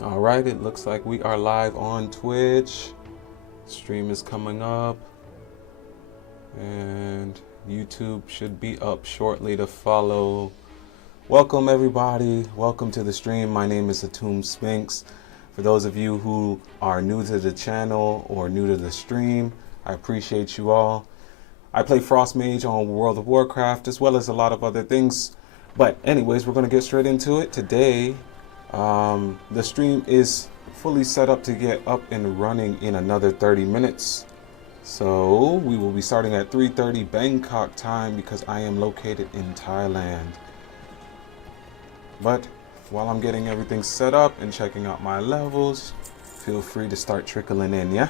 All right, it looks like we are live on Twitch. Stream is coming up, and YouTube should be up shortly to follow. Welcome everybody. Welcome to the stream. My name is Atum Sphinx. For those of you who are new to the channel or new to the stream, I appreciate you all. I play Frost Mage on World of Warcraft as well as a lot of other things. But anyways, we're going to get straight into it. Today, the stream is fully set up to get up and running in another 30 minutes. So we will be starting at 3:30 Bangkok time because I am located in Thailand. But while I'm getting everything set up and checking out my levels, feel free to start trickling in, yeah?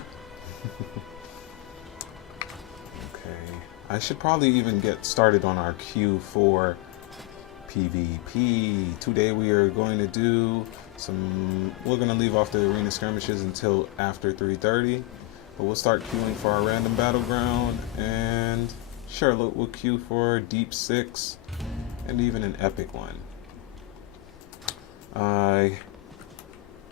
Okay, I should probably even get started on our queue for PvP. Today we are going to do we're going to leave off the arena skirmishes until after 3:30, but we'll start queuing for our random battleground, and sure, we'll queue for Deep 6 and even an epic one.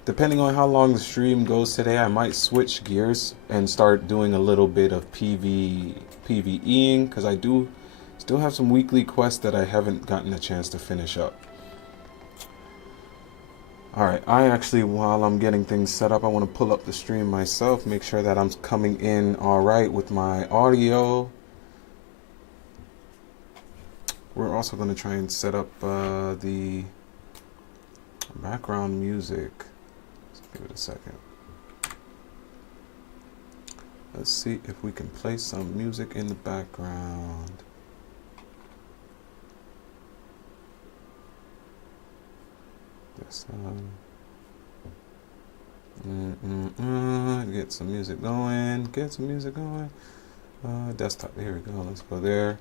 Depending on how long the stream goes today, I might switch gears and start doing a little bit of PvEing, because I do still have some weekly quests that I haven't gotten a chance to finish up. Alright, while I'm getting things set up, I want to pull up the stream myself, make sure that I'm coming in alright with my audio. We're also going to try and set up the background music. Let's give it a second. Let's see if we can play some music in the background. Get some music going. Get some music going. Desktop. Here we go. Let's go there.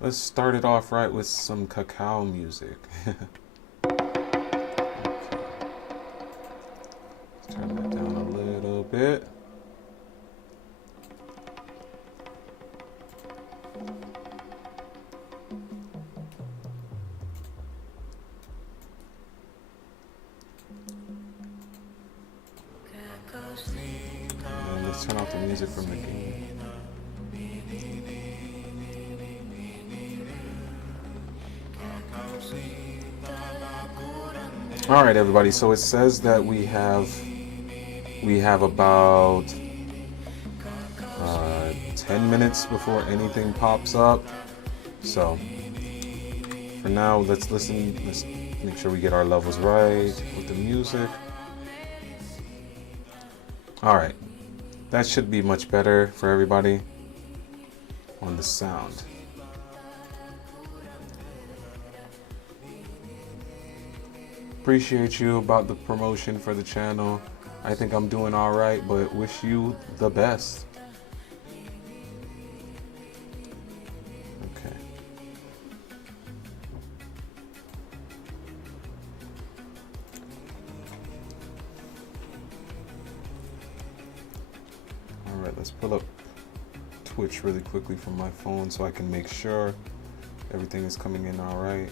Let's start it off right with some cacao music. Okay. Let's turn that down a little bit. And let's turn off the music from the game. All right, everybody. So it says that we have about 10 minutes before anything pops up. So for now, let's listen. Let's make sure we get our levels right with the music. All right, that should be much better for everybody on the sound. Appreciate you about the promotion for the channel. I think I'm doing all right, but wish you the best. Okay. All right, let's pull up Twitch really quickly from my phone so I can make sure everything is coming in all right.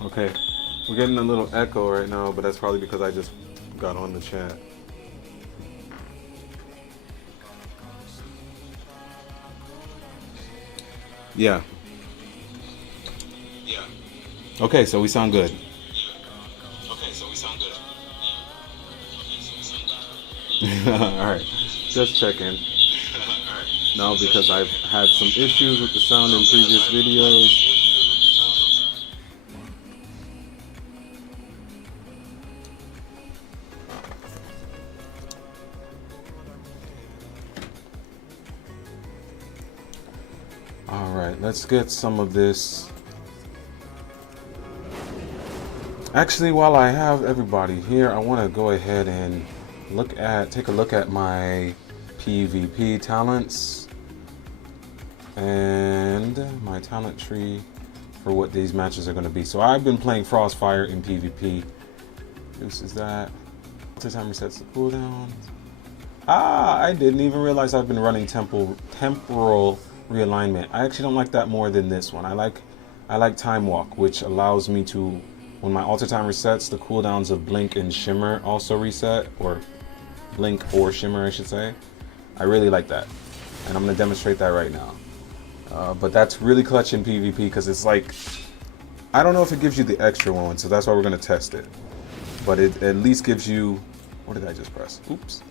Okay, we're getting a little echo right now, but that's probably because I just got on the chat. Yeah. Okay, so we sound good. All right, just checking. No, because I've had some issues with the sound in previous videos. All right, let's get some of this. Actually, while I have everybody here, I want to go ahead and take a look at my PvP talents and my talent tree for what these matches are going to be. So I've been playing Frostfire in PvP. This is that. Alter time resets the cooldown. I didn't even realize I've been running temporal realignment. I actually don't like that more than this one. I like time walk, which allows me to, when my alter time resets, the cooldowns of blink and shimmer also reset, or blink or shimmer, I should say. I really like that, and I'm gonna demonstrate that right now. But that's really clutch in PvP because it's like, I don't know if it gives you the extra one, so that's why we're gonna test it. But it at least gives you, what did I just press? Oops.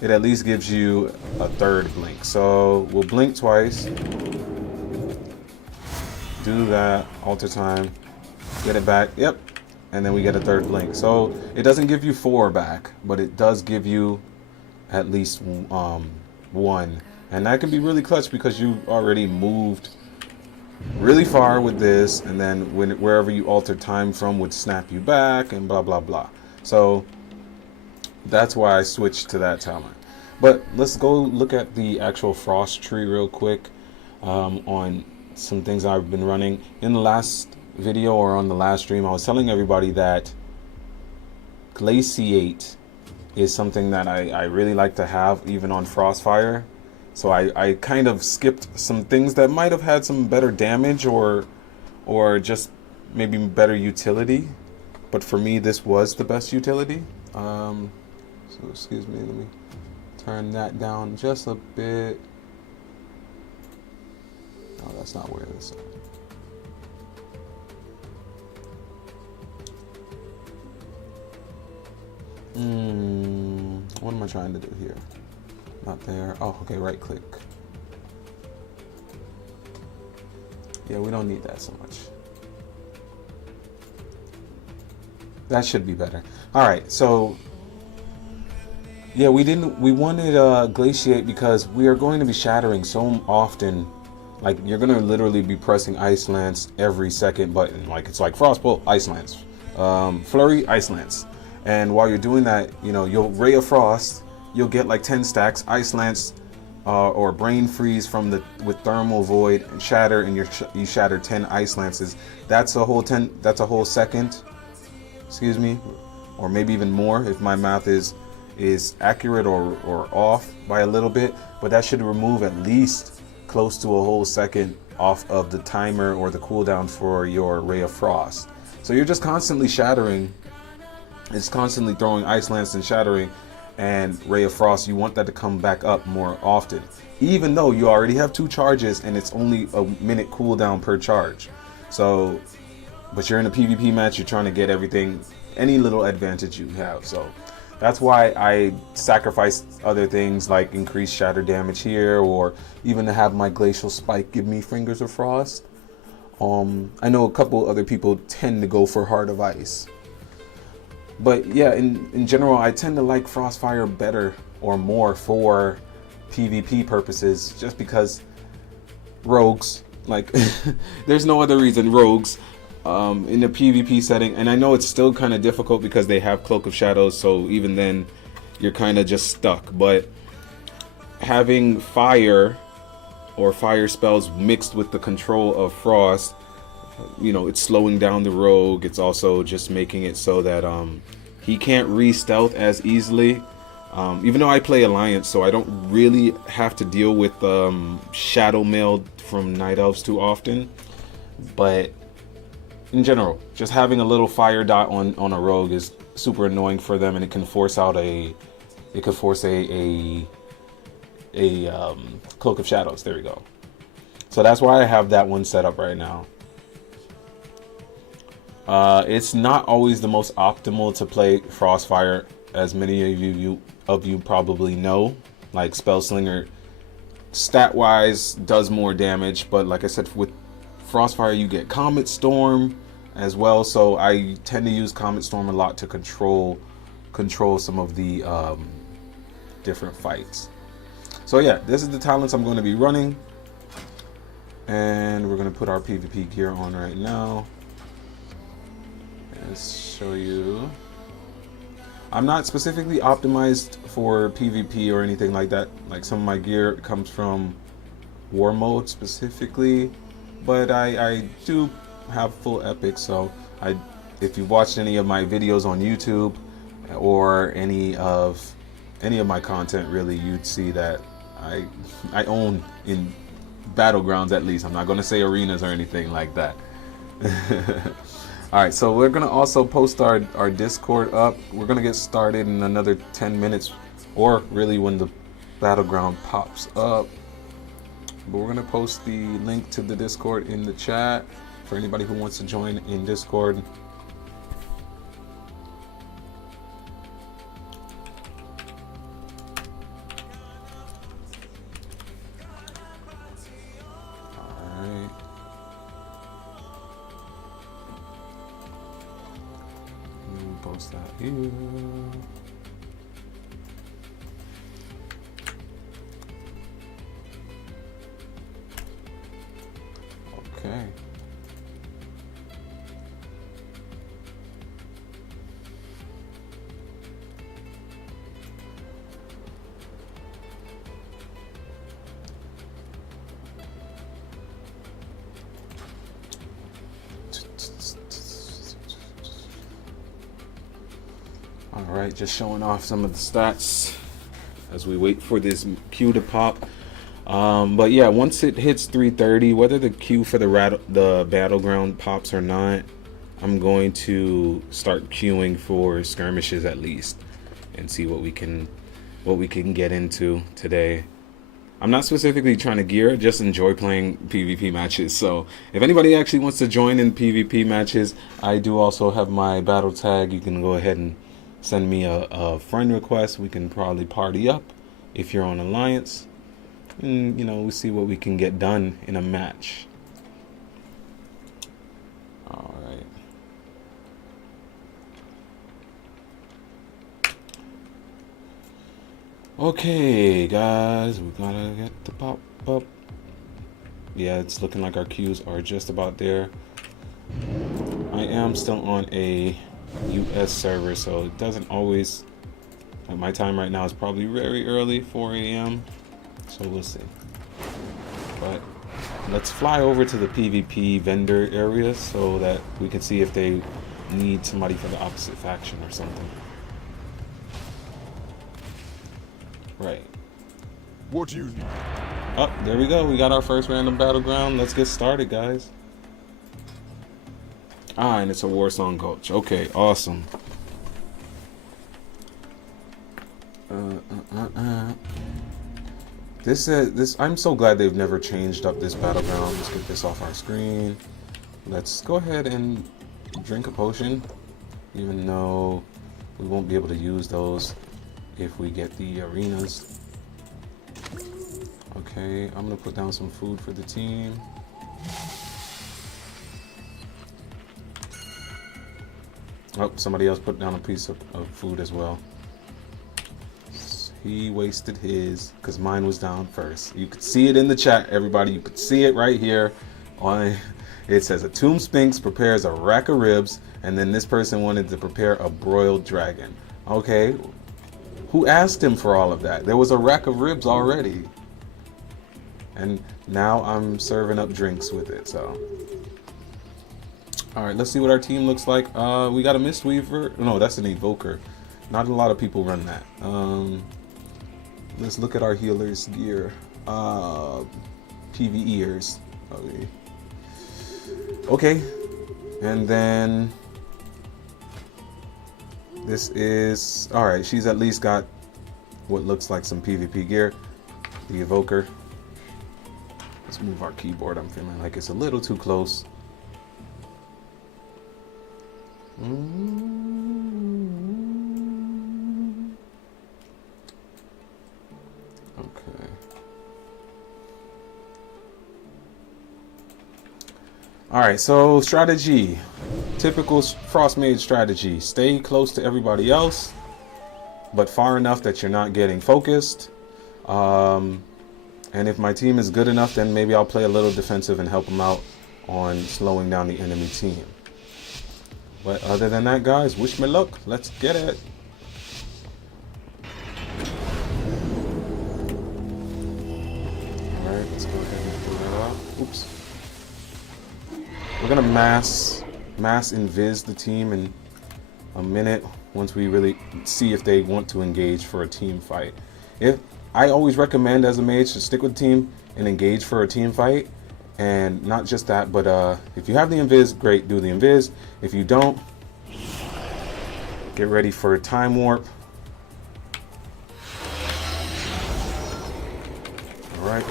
It at least gives you a third blink. So we'll blink twice, do that, alter time, get it back, yep, and then we get a third blink. So it doesn't give you 4 back, but it does give you at least 1. And that can be really clutch because you already moved really far with this, and then wherever you alter time from would snap you back and blah blah blah. So that's why I switched to that talent. But let's go look at the actual frost tree real quick on some things I've been running. In the last video or on the last stream, I was telling everybody that glaciate is something that I really like to have even on Frostfire. So I kind of skipped some things that might have had some better damage or just maybe better utility. But for me, this was the best utility. So excuse me, let me turn that down just a bit. Oh, that's not where this is. What am I trying to do here? Not there. Oh, okay, right click. Yeah, we don't need that so much. That should be better. All right, so yeah, we wanted glaciate because we are going to be shattering so often. Like, you're gonna literally be pressing Ice Lance every second button. Like, it's like Frostbolt, Ice Lance, Flurry, Ice Lance. And while you're doing that, you know, you'll Ray of Frost, you'll get like 10 stacks, Ice Lance, or Brain Freeze with Thermal Void and Shatter, and you shatter 10 Ice Lances. That's a whole second, excuse me, or maybe even more if my math is accurate or off by a little bit. But that should remove at least close to a whole second off of the timer or the cooldown for your Ray of Frost. So you're just constantly shattering. It's constantly throwing Ice Lance and shattering, and Ray of Frost, you want that to come back up more often, even though you already have 2 charges and it's only a minute cooldown per charge. So, but you're in a PvP match, you're trying to get everything, any little advantage you have. So that's why I sacrificed other things like increased shatter damage here, or even to have my Glacial Spike give me Fingers of Frost. I know a couple other people tend to go for Heart of Ice. But yeah, in general, I tend to like Frostfire better or more for PvP purposes, just because rogues, like, there's no other reason, rogues, in the PvP setting, and I know it's still kind of difficult because they have Cloak of Shadows, so even then, you're kind of just stuck. But having fire or fire spells mixed with the control of Frost, you know, it's slowing down the rogue. It's also just making it so that he can't re-stealth as easily. Even though I play Alliance, so I don't really have to deal with Shadow Mail from Night Elves too often. But in general, just having a little fire dot on a rogue is super annoying for them, and it can force out a Cloak of Shadows. There we go. So that's why I have that one set up right now. It's not always the most optimal to play Frostfire, as many of you probably know. Like, Spellslinger, stat-wise, does more damage, but like I said, with Frostfire you get Comet Storm as well, so I tend to use Comet Storm a lot to control some of the different fights. So yeah, this is the talents I'm going to be running, and we're going to put our PvP gear on right now. Let's show you. I'm not specifically optimized for PvP or anything like that. Like some of my gear comes from war mode specifically, but I do have full epic. So if you watched any of my videos on YouTube or any of my content, really, you'd see that I own in Battlegrounds at least. I'm not going to say arenas or anything like that. Alright, so we're going to also post our Discord up. We're going to get started in another 10 minutes, or really when the Battleground pops up. But we're going to post the link to the Discord in the chat for anybody who wants to join in Discord. Post that here. Okay. Alright, just showing off some of the stats as we wait for this queue to pop. But yeah, once it hits 3:30, whether the queue for the battleground pops or not, I'm going to start queuing for skirmishes at least and see what we can get into today. I'm not specifically trying to gear, just enjoy playing PvP matches. So if anybody actually wants to join in PvP matches, I do also have my battle tag. You can go ahead and send me a friend request. We can probably party up if you're on Alliance. And, you know, we'll see what we can get done in a match. Alright. Okay, guys, we gotta get the pop up. Yeah, it's looking like our queues are just about there. I am still on a US server, so it doesn't always, like my time right now is probably very early, 4 a.m. so we'll see. But let's fly over to the PvP vendor area so that we can see if they need somebody for the opposite faction or something. Right. What do you need? Oh, there we go. We got our first random battleground. Let's get started, guys. Ah, and it's a war song coach. Okay, awesome. This. I'm so glad they've never changed up this battleground. Let's get this off our screen. Let's go ahead and drink a potion, even though we won't be able to use those if we get the arenas. Okay, I'm gonna put down some food for the team. Oh, somebody else put down a piece of food as well. He wasted his, because mine was down first. You could see it in the chat, everybody. You could see it right here. It says, Atum Sphinx prepares a rack of ribs, and then this person wanted to prepare a broiled dragon. Okay, who asked him for all of that? There was a rack of ribs already. And now I'm serving up drinks with it, so. All right, let's see what our team looks like. We got a Mistweaver. No, that's an Evoker. Not a lot of people run that. Let's look at our healers gear. PvEers. Okay. And then this is, all right, she's at least got what looks like some PvP gear. The Evoker. Let's move our keyboard. I'm feeling like it's a little too close. Okay. All right, so strategy. Typical Frost Mage strategy. Stay close to everybody else, but far enough that you're not getting focused. And if my team is good enough, then maybe I'll play a little defensive and help them out on slowing down the enemy team. But other than that, guys, wish me luck. Let's get it. Oops. We're gonna mass invis the team in a minute once we really see if they want to engage for a team fight. If I always recommend as a mage to stick with the team and engage for a team fight, and not just that, but if you have the invis, great, do the invis. If you don't, get ready for a time warp. All right.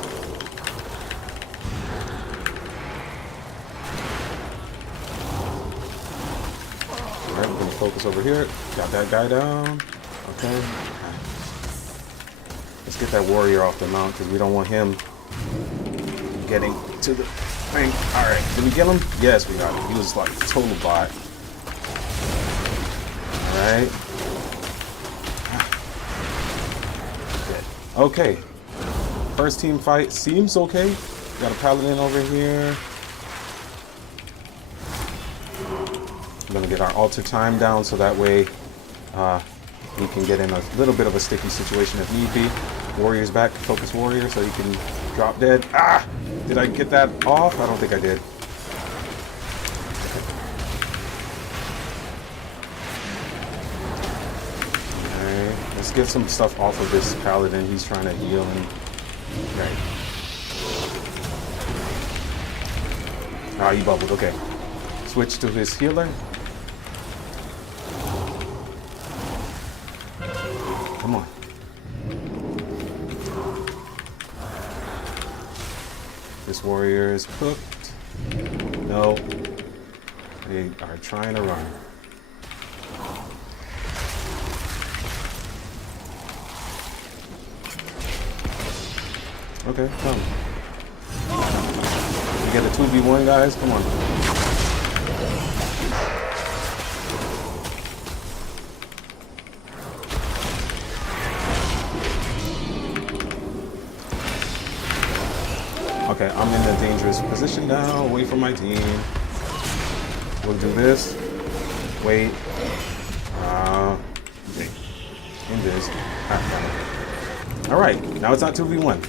Alright, we're gonna focus over here. Got that guy down. Okay. Let's get that warrior off the mount because we don't want him getting to the thing. Alright, did we get him? Yes, we got him. He was like a total bot. Alright. Okay. First team fight seems okay. Got a paladin over here. I'm gonna get our altar time down so that way we can get in a little bit of a sticky situation if need be. Warrior's back, focus warrior, so you can drop dead. Ah! Did I get that off? I don't think I did. Alright, let's get some stuff off of this paladin. He's trying to heal and right. Ah, he bubbled, okay. Switch to his healer. Come on. This warrior is cooked. No. They are trying to run. Okay, come. We get a 2v1, guys. Come on. Okay, I'm in a dangerous position now. Wait for my team. We'll do this. Wait. In this. Alright, now it's not 2v1.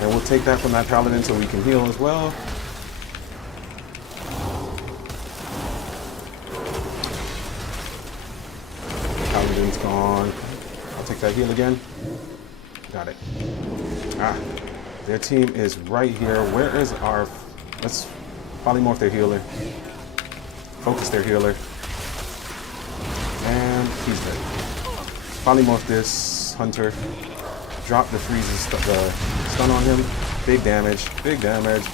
And we'll take that from that paladin so we can heal as well. Paladin's gone. I'll take that heal again. Got it. Ah, their team is right here. Where is our... Let's polymorph their healer. Focus their healer. And he's dead. Polymorph this hunter. Drop the freezes, the stun on him. Big damage. Big damage.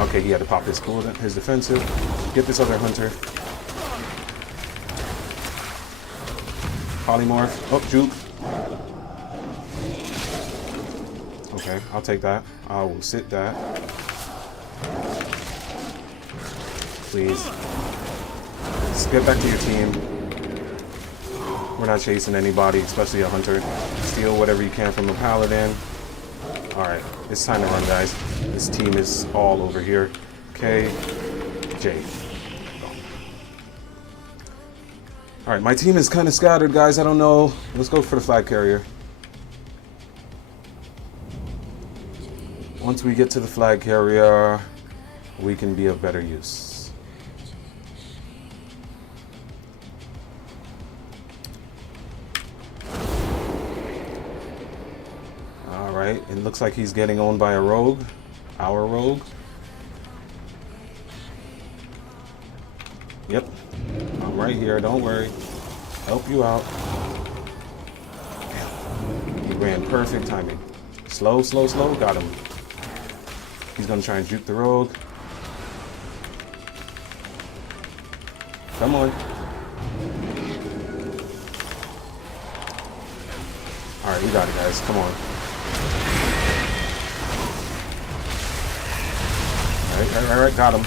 Okay, he had to pop his cooldown, his defensive. Get this other hunter. Polymorph. Oh, juke. Okay, I'll take that. I will sit that. Please. Let's get back to your team. We're not chasing anybody, especially a hunter. Steal whatever you can from the paladin. Alright, it's time to run, guys. This team is all over here. Okay, J. Alright, my team is kind of scattered, guys. I don't know. Let's go for the flag carrier. Once we get to the flag carrier, we can be of better use. Alright, it looks like he's getting owned by a rogue. Our rogue. Yep. I'm right here, don't worry. Help you out. He ran perfect timing. Slow, slow, slow. Got him. He's gonna try and juke the rogue. Come on. Alright, we got it, guys. Come on. Alright, got him.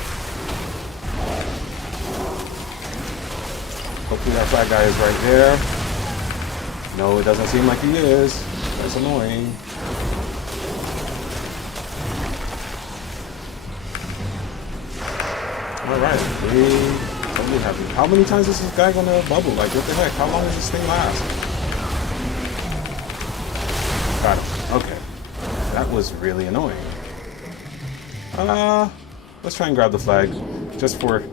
Hopefully that flag guy is right there. No, it doesn't seem like he is. That's annoying. Alright, totally happy. How many times is this guy gonna bubble? Like, what the heck? How long does this thing last? Got it. That was really annoying. Let's try and grab the flag, just for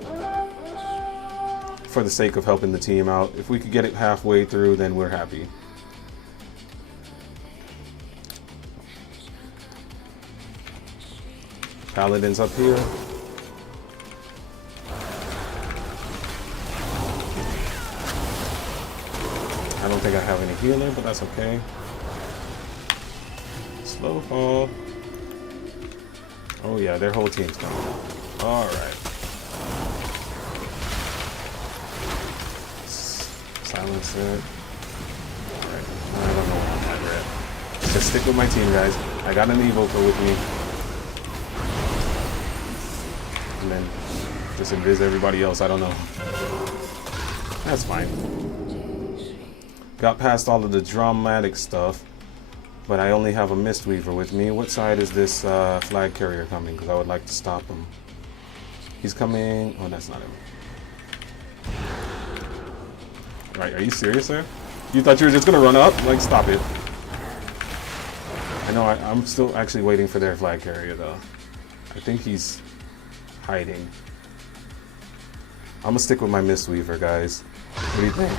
the sake of helping the team out. If we could get it halfway through, then we're happy. Paladin's up here. I don't think I have any healer, but that's okay. Slow fall. Oh yeah, their whole team's coming. Alright. Silence it. Alright, I don't know what I'm at. Just stick with my team, guys. I got an evoker with me. And then just invis everybody else, I don't know. That's fine. Got past all of the dramatic stuff, but I only have a Mistweaver with me. What side is this flag carrier coming? Because I would like to stop him. He's coming. Oh, that's not him. Right, are you serious, sir? You thought you were just going to run up? Like, stop it. I know, I'm still actually waiting for their flag carrier, though. I think he's hiding. I'm going to stick with my Mistweaver, guys. What do you think?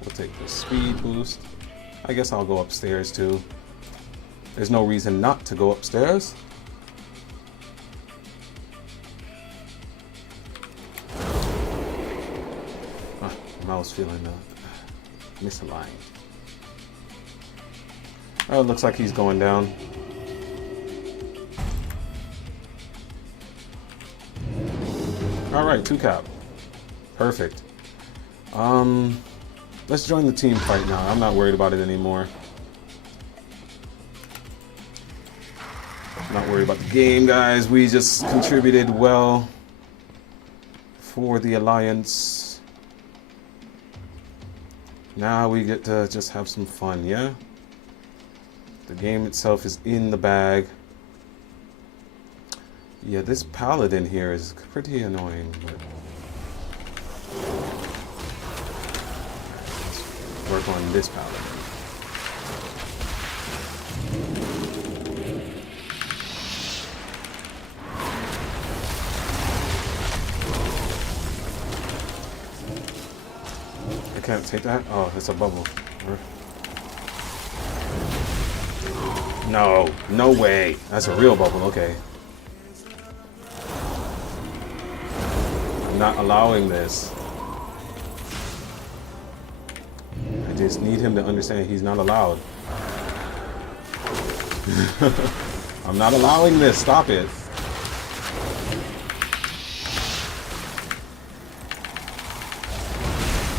We'll take the speed boost. I guess I'll go upstairs too. There's no reason not to go upstairs. Mouse feeling misaligned. Oh, it looks like he's going down. All right, 2 cap. Perfect. Let's join the team fight now. I'm not worried about it anymore. Not worried about the game, guys. We just contributed well for the Alliance. Now we get to just have some fun, yeah? The game itself is in the bag. Yeah, this Paladin here is pretty annoying, but let's work on this Paladin. I can't take that? Oh, it's a bubble. No, no way. That's a real bubble, okay. I'm not allowing this. I just need him to understand he's not allowed. I'm not allowing this, stop it.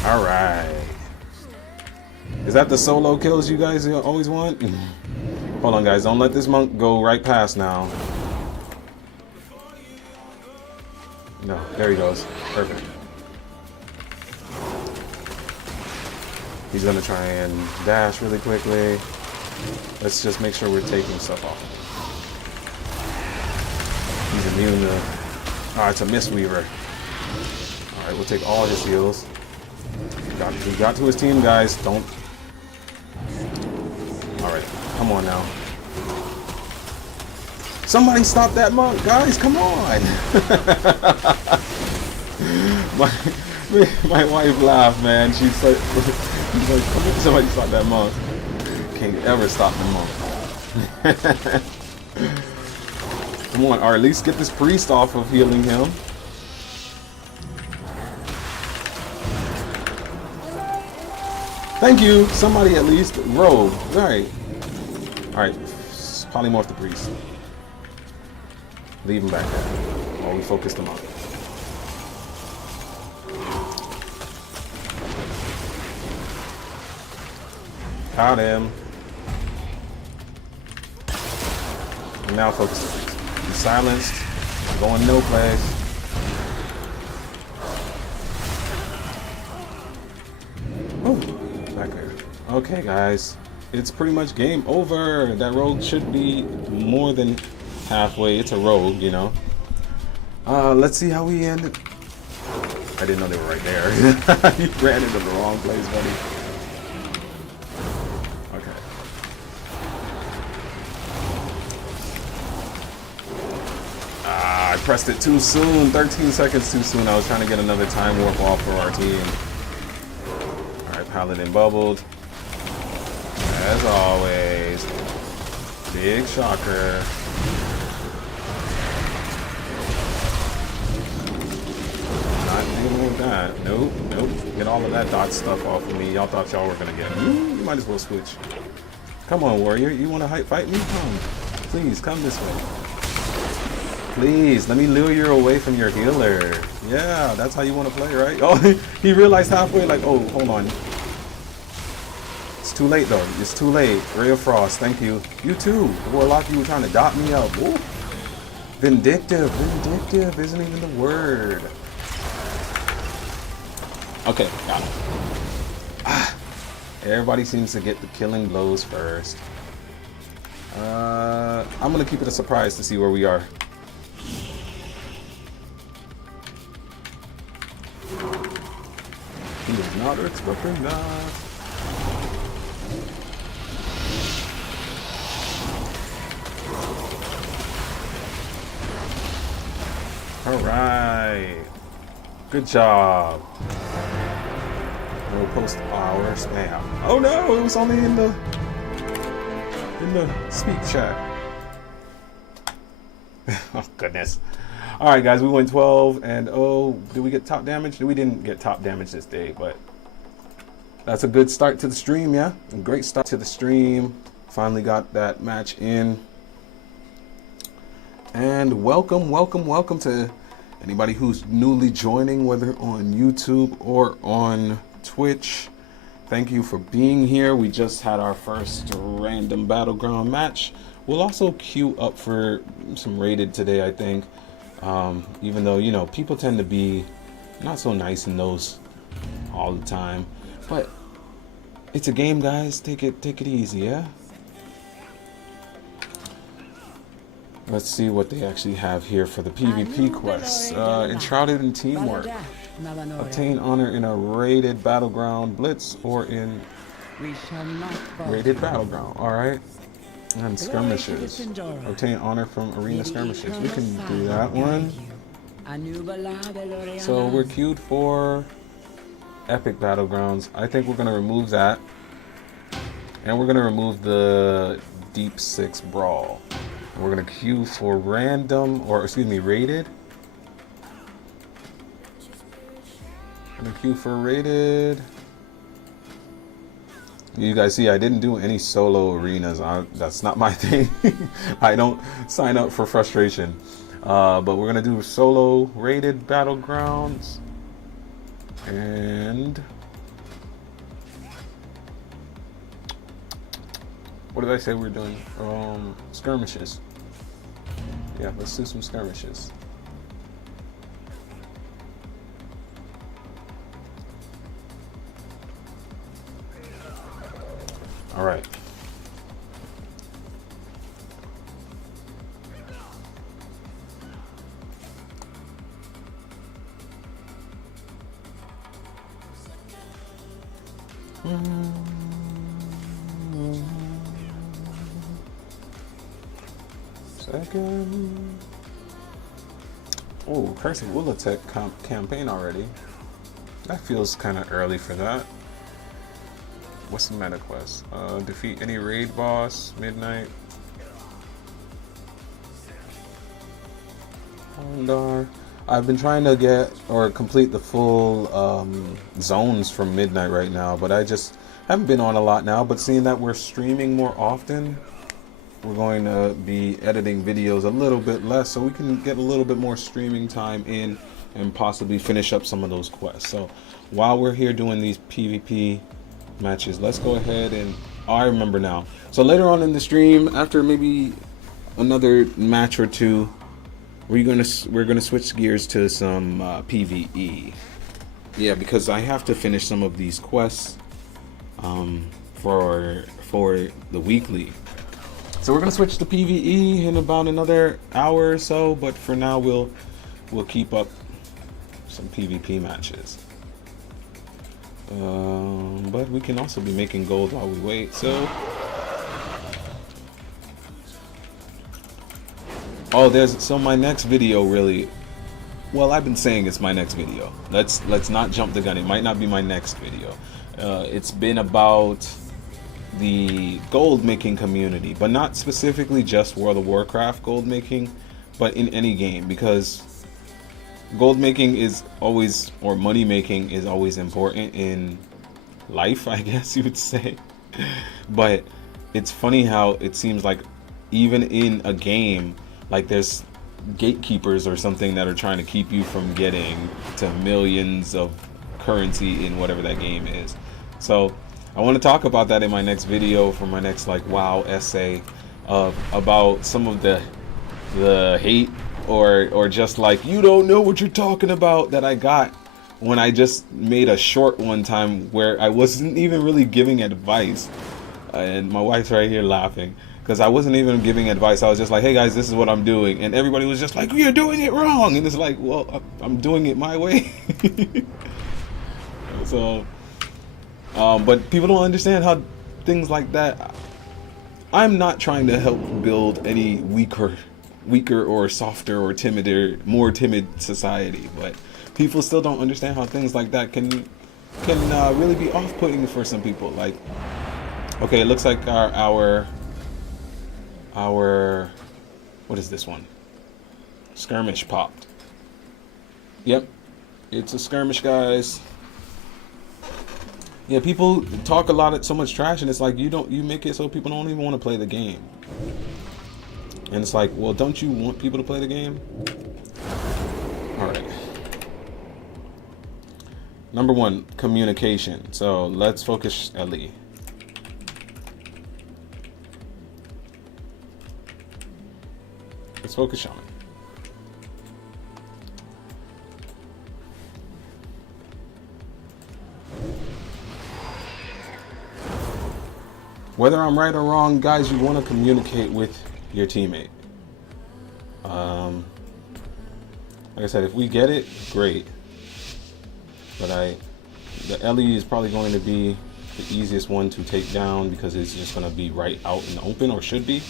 All right. Is that the solo kills you guys always want? Hold on, guys. Don't let this monk go right past now. No, there he goes. Perfect. He's gonna try and dash really quickly. Let's just make sure we're taking stuff off. He's immune to... Oh, it's a Mistweaver. All right, we'll take all his heals. He got to his team, guys. Don't... Alright, come on now. Somebody stop that monk, guys, come on! my wife laughed, man. She's like, come on, somebody stop that monk. Can't ever stop the monk. Come on, or at least get this priest off of healing him. Thank you, somebody at least. Rogue, alright. Alright, polymorph the priest. Leave him back there while we focus them up. Got him. And now focus the priest. He's silenced. Going no place. Back there. Okay, guys. It's pretty much game over. That rogue should be more than halfway. It's a rogue, you know. Let's see how we end it. I didn't know they were right there. You ran into the wrong place, buddy. Okay. Ah, I pressed it too soon. 13 seconds too soon. I was trying to get another time warp off for our team. Alright, Paladin bubbled. As always. Big shocker. Not dealing with that. Nope, nope. Get all of that dot stuff off of me. Y'all thought y'all were gonna get me. You might as well switch. Come on, warrior. You wanna fight me? Come. Please, come this way. Please, let me lure you away from your healer. Yeah, that's how you wanna play, right? Oh, he realized halfway, like, oh, hold on. It's too late, though. It's too late. Ray of Frost, thank you. You too. Warlock, you were trying to dot me up. Ooh. Vindictive. Vindictive isn't even the word. Okay, got it. Ah, everybody seems to get the killing blows first. I'm gonna keep it a surprise to see where we are. He is not expecting that. All right. Good job. We'll post our spam. Oh no, it was only in the speak chat. Oh goodness. All right, guys, we went 12, and oh, did we get top damage? We didn't get top damage this day, but that's a good start to the stream, yeah? A great start to the stream. Finally got that match in. And welcome to anybody who's newly joining, whether on YouTube or on Twitch. Thank you for being here. We just had our first random battleground match. We'll also queue up for some rated today, I think. Even though, you know, people tend to be not so nice in those all the time. But it's a game, guys. Take it easy, yeah? Let's see what they actually have here for the PvP quests. Enshrouded in Teamwork. Obtain honor in a rated battleground blitz or in rated battleground. Alright. And skirmishes. Obtain honor from arena skirmishes. We can do that one. So we're queued for epic battlegrounds. I think we're going to remove that. And we're going to remove the Deep 6 Brawl. We're going to queue for random, or excuse me, rated. I'm going to queue for rated. You guys see, I didn't do any solo arenas. That's not my thing. I don't sign up for frustration. But we're going to do solo rated battlegrounds. And what did I say we're doing? Skirmishes. Yeah, let's do some skirmishes. All right. Second. Oh, Cursing Willatech campaign already. That feels kind of early for that. What's the meta quest? Defeat any raid boss, midnight. And I've been trying to get or complete the full zones from midnight right now, but I just haven't been on a lot now. But seeing that we're streaming more often, we're going to be editing videos a little bit less so we can get a little bit more streaming time in and possibly finish up some of those quests. So while we're here doing these PvP matches, let's go ahead and I remember now. So later on in the stream, after maybe another match or two, we're gonna switch gears to some PvE. Yeah, because I have to finish some of these quests for the weekly. So we're gonna switch to PvE in about another hour or so, but for now we'll keep up some PvP matches. But we can also be making gold while we wait. So, so my next video really. Well, I've been saying it's my next video. Let's not jump the gun. It might not be my next video. It's been about the gold making community, but not specifically just World of Warcraft gold making, but in any game, because gold making is always, or money making is always important in life, I guess you would say. But it's funny how it seems like even in a game, like there's gatekeepers or something that are trying to keep you from getting to millions of currency in whatever that game is. So I want to talk about that in my next video, for my next like WoW essay, about some of the hate or just like, you don't know what you're talking about, that I got when I just made a short one time where I wasn't even really giving advice, and my wife's right here laughing. Because I wasn't even giving advice. I was just like, hey guys, this is what I'm doing. And everybody was just like, you're doing it wrong. And it's like, well, I'm doing it my way. So, but people don't understand how things like that. I'm not trying to help build any weaker or softer or more timid society. But people still don't understand how things like that can really be off-putting for some people. Like, okay, it looks like our what is this one? Skirmish popped. Yep, it's a skirmish, guys. Yeah, people talk a lot of so much trash, and it's like you make it so people don't even want to play the game. And it's like, well, don't you want people to play the game? All right. Number one, communication. So let's focus Ellie. Let's focus on it. Whether I'm right or wrong, guys, you want to communicate with your teammate. Like I said, if we get it, great. But the Ellie is probably going to be the easiest one to take down because it's just going to be right out in the open, or should be.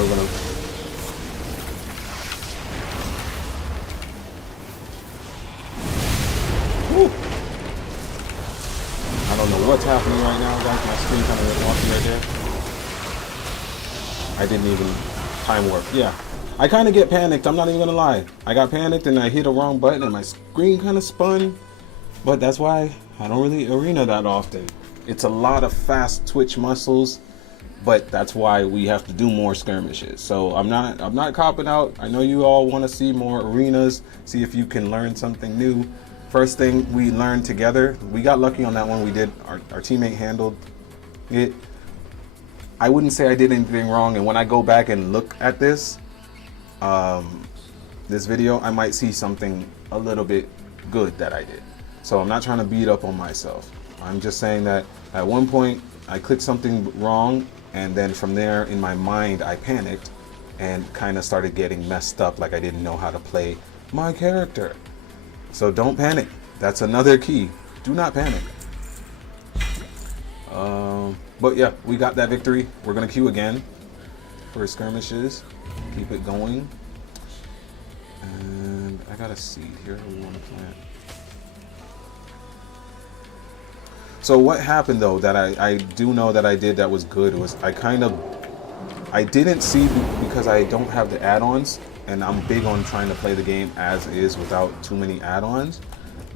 We're gonna. Whew. I don't know what's happening right now, guys. My screen kind of walking right there. I didn't even time warp. Yeah, I kind of get panicked. I'm not even gonna lie. I got panicked and I hit a wrong button and my screen kind of spun. But that's why I don't really arena that often. It's a lot of fast twitch muscles. But that's why we have to do more skirmishes. So I'm not copping out. I know you all want to see more arenas, see if you can learn something new. First thing we learned together, we got lucky on that one. We did, our teammate handled it. I wouldn't say I did anything wrong, and when I go back and look at this video, I might see something a little bit good that I did. So I'm not trying to beat up on myself. I'm just saying that at one point I clicked something wrong, and then from there in my mind I panicked and kind of started getting messed up, like I didn't know how to play my character. So don't panic. That's another key. Do not panic. But yeah, we got that victory. We're gonna queue again for skirmishes. Keep it going. And I got a seed here we want to plant. So what happened though that I do know that I did that was good was I didn't see, because I don't have the add-ons, and I'm big on trying to play the game as is without too many add-ons.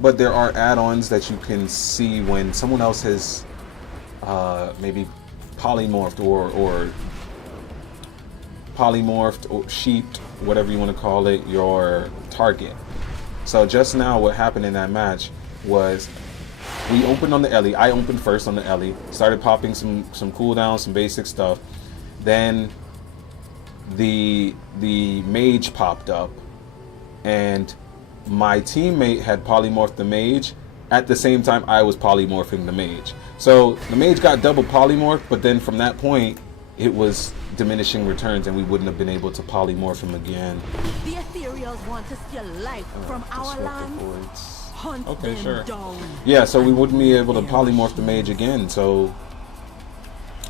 But there are add-ons that you can see when someone else has maybe polymorphed or sheeped, whatever you want to call it, your target. So just now what happened in that match was we opened on the Ellie. I opened first on the Ellie. Started popping some cooldowns, some basic stuff. Then the mage popped up, and my teammate had polymorphed the mage at the same time I was polymorphing the mage. So the mage got double polymorphed, but then from that point it was diminishing returns and we wouldn't have been able to polymorph him again. The ethereals want to steal life from our land. Hunt okay, them sure. down. Yeah, so we wouldn't be able to polymorph the mage again. So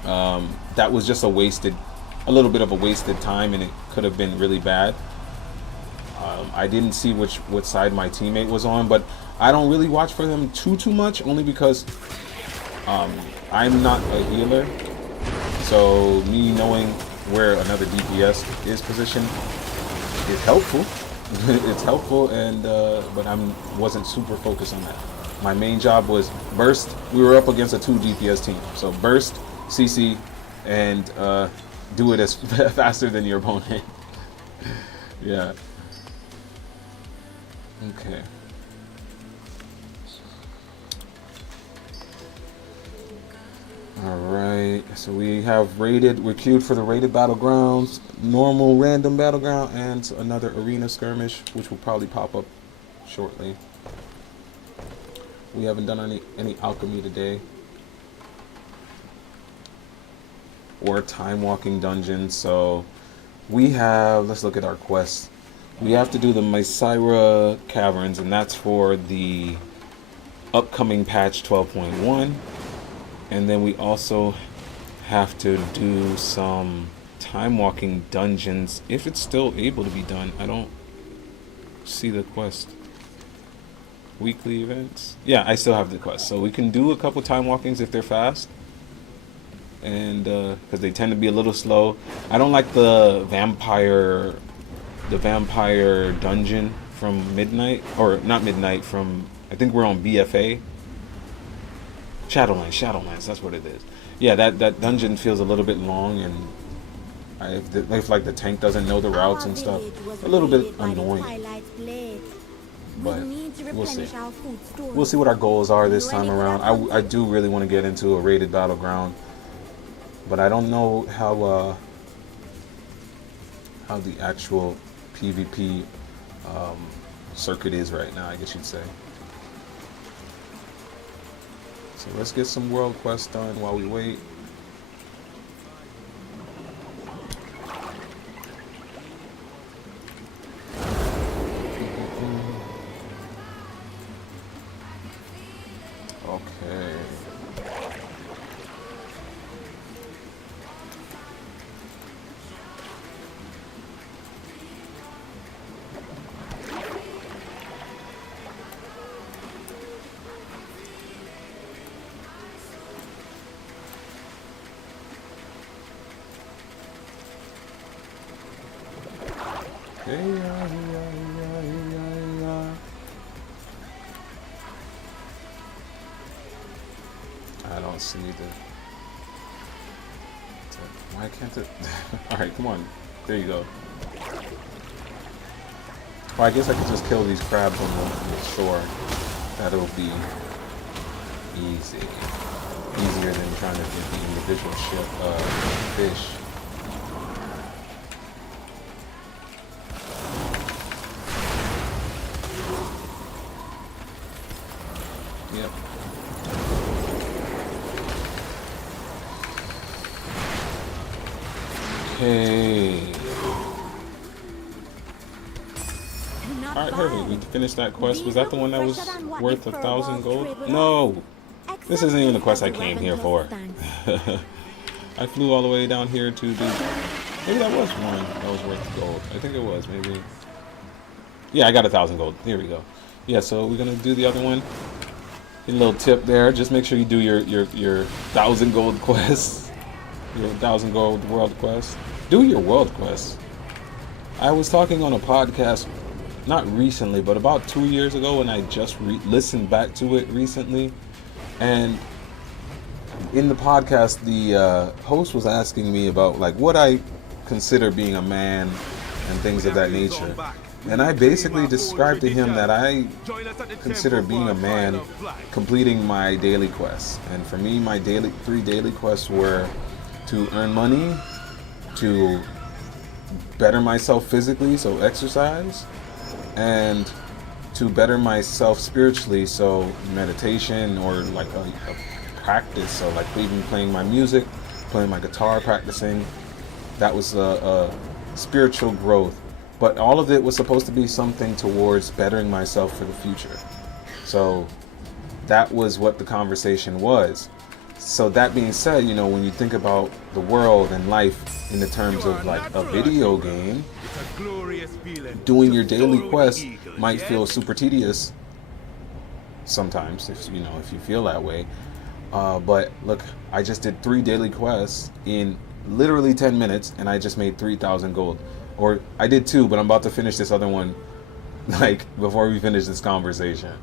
that was just a little bit of a wasted time, and it could have been really bad. I didn't see what side my teammate was on, but I don't really watch for them too much, only because I'm not a healer. So me knowing where another DPS is positioned is helpful. It's helpful, and but I wasn't super focused on that. My main job was burst. We were up against a 2 DPS team, so burst, CC, and do it as faster than your opponent. Yeah. Okay. Alright, so we're queued for the rated battlegrounds, normal random battleground, and another arena skirmish, which will probably pop up shortly. We haven't done any alchemy today. Or time walking dungeons, so let's look at our quests. We have to do the Mysyra Caverns, and that's for the upcoming patch 12.1. And then we also have to do some time walking dungeons, if it's still able to be done. I don't see the quest. Weekly events. Yeah, I still have the quest, so we can do a couple time walkings if they're fast. And because they tend to be a little slow. I don't like the vampire dungeon from Midnight, or not Midnight, from, I think we're on BFA. Shadowlands, that's what it is. Yeah, that dungeon feels a little bit long, and if like the tank doesn't know the routes and stuff, a little bit annoying. But we'll see. We'll see what our goals are this time around. I do really want to get into a rated battleground, but I don't know how the actual PvP circuit is right now, I guess you'd say. So let's get some world quests done while we wait. Okay. I don't see why can't it? Alright, come on. There you go. Well, I guess I could just kill these crabs on the shore. That'll be easy. Easier than trying to get the individual fish. Yep. Okay. Alright, perfect. We finished that quest. Was that the one that was worth 1,000 gold? No! This isn't even the quest I came here for. I flew all the way down here to do... Maybe that was one that was worth gold. I think it was, maybe. Yeah, I got 1,000 gold. Here we go. Yeah, so we're gonna do the other one. A little tip there, just make sure you do your 1,000 gold quests. Your 1,000 gold world quest. Do your world quests. I was talking on a podcast, not recently, but about 2 years ago, and I just listened back to it recently. And in the podcast, the host was asking me about like what I consider being a man and things of that nature. And I basically described to him that I consider being a man completing my daily quests. And for me, my 3 daily quests were to earn money, to better myself physically, so exercise, and to better myself spiritually, so meditation or like a practice, so like even playing my music, playing my guitar, practicing. That was a spiritual growth, but all of it was supposed to be something towards bettering myself for the future. So that was what the conversation was. So that being said, you know, when you think about the world and life in the terms of like a video game, doing your daily quest might feel super tedious sometimes, if you know, if you feel that way. But look, I just did 3 daily quests in literally 10 minutes, and I just made 3,000 gold. Or I did 2, but I'm about to finish this other one, like before we finish this conversation.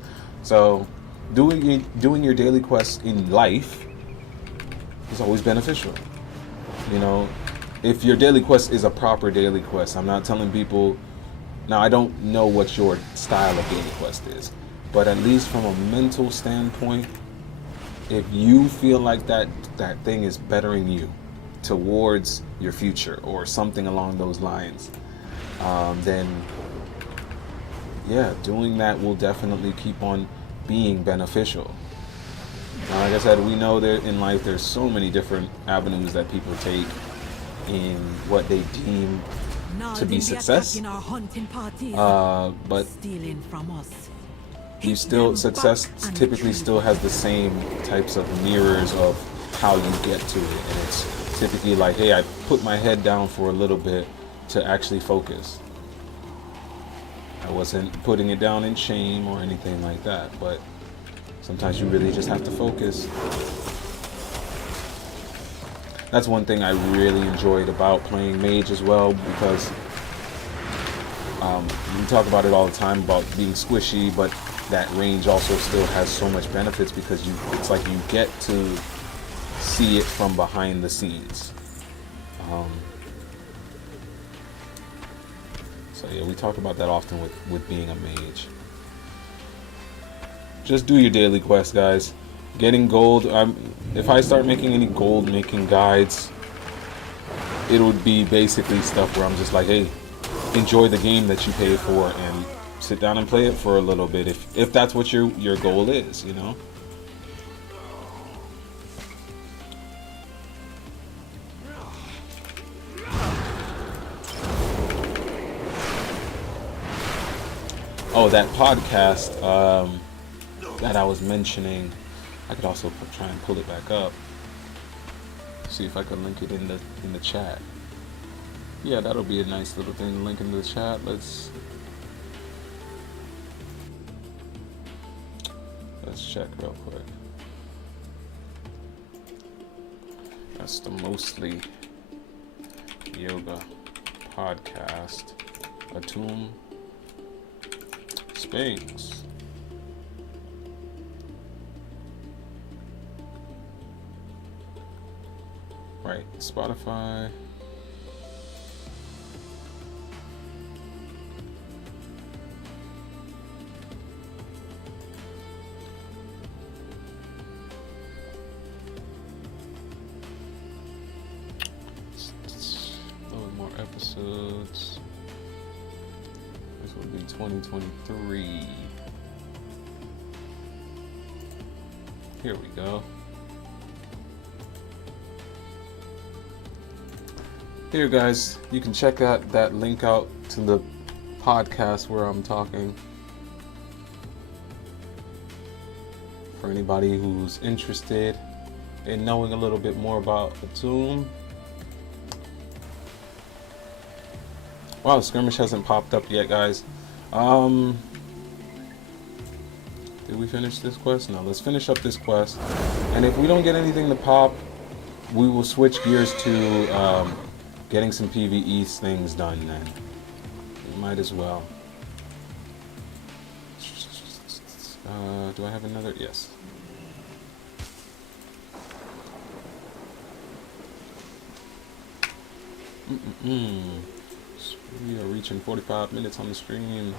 So doing your daily quests in life is always beneficial. You know, if your daily quest is a proper daily quest, I'm not telling people. Now, I don't know what your style of daily quest is, but at least from a mental standpoint, if you feel like that thing is bettering you towards your future or something along those lines, then yeah, doing that will definitely keep on being beneficial. Now, like I said, we know that in life there's so many different avenues that people take in what they deem to be success, but you still, success typically still has the same types of mirrors of how you get to it, and it's typically like, hey, I put my head down for a little bit to actually focus. I wasn't putting it down in shame or anything like that, but sometimes you really just have to focus. That's one thing I really enjoyed about playing Mage as well, because we talk about it all the time about being squishy, but that range also still has so much benefits because it's like you get to see it from behind the scenes. So yeah, we talk about that often with being a mage. Just do your daily quest, guys. Getting gold. If I start making any gold making guides, it would be basically stuff where I'm just like, hey, enjoy the game that you paid for and sit down and play it for a little bit, if that's what your goal is, you know. Oh, that podcast that I was mentioning, I could also try and pull it back up. See if I can link it in the chat. Yeah, that'll be a nice little thing to link in the chat. Let's check real quick. That's the Mostly Yoga podcast. Atum Sphinx. Right, Spotify. Episodes. This will be 2023. Here we go. Here, guys, you can check out that link out to the podcast where I'm talking. For anybody who's interested in knowing a little bit more about Atum. Wow, skirmish hasn't popped up yet, guys. Did we finish this quest? No, let's finish up this quest. And if we don't get anything to pop, we will switch gears to getting some PvE things done then. We might as well. Do I have another? Yes. We are reaching 45 minutes on the stream.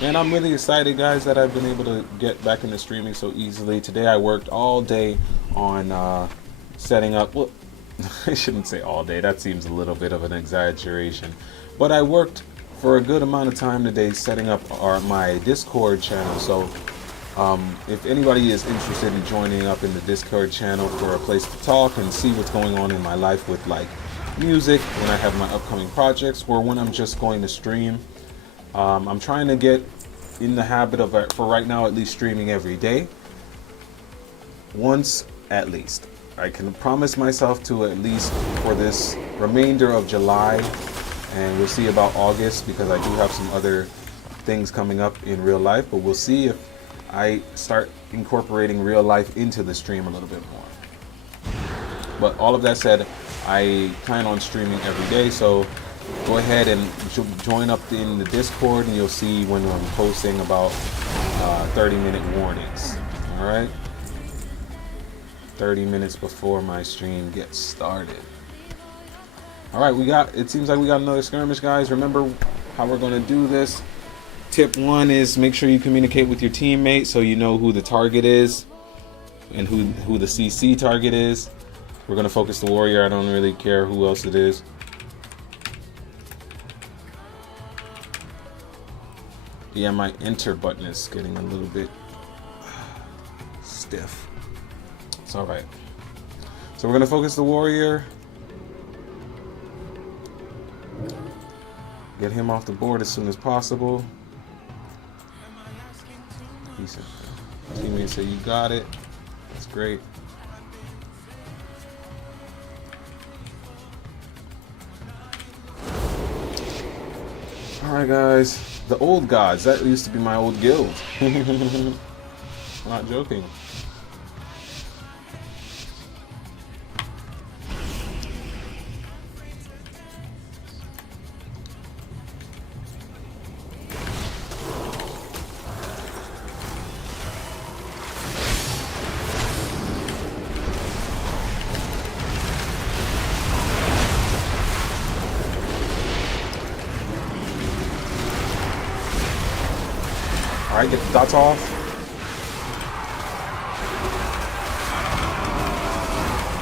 Man, I'm really excited, guys, that I've been able to get back into streaming so easily. Today I worked all day on setting up. Well, I shouldn't say all day. That seems a little bit of an exaggeration. But I worked for a good amount of time today setting up my Discord channel. So if anybody is interested in joining up in the Discord channel for a place to talk and see what's going on in my life with like music, when I have my upcoming projects, or when I'm just going to stream, I'm trying to get in the habit of, for right now at least, streaming every day, once at least. I can promise myself to at least for this remainder of July, and we'll see about August because I do have some other things coming up in real life, but we'll see if I start incorporating real life into the stream a little bit more. But all of that said, I plan on streaming every day, so go ahead and join up in the Discord and you'll see when I'm posting about 30-minute warnings. All right, 30 minutes before my stream gets started. All right, it seems like we got another skirmish, guys. Remember how we're going to do this. Tip 1 is make sure you communicate with your teammate so you know who the target is and who the CC target is. We're going to focus the warrior. I don't really care who else it is. Yeah, my enter button is getting a little bit stiff. It's all right. So we're going to focus the warrior. Get him off the board as soon as possible. He said, teammate said you got it. That's great. Alright guys, the old gods, that used to be my old guild. Not joking. Alright, get the dots off.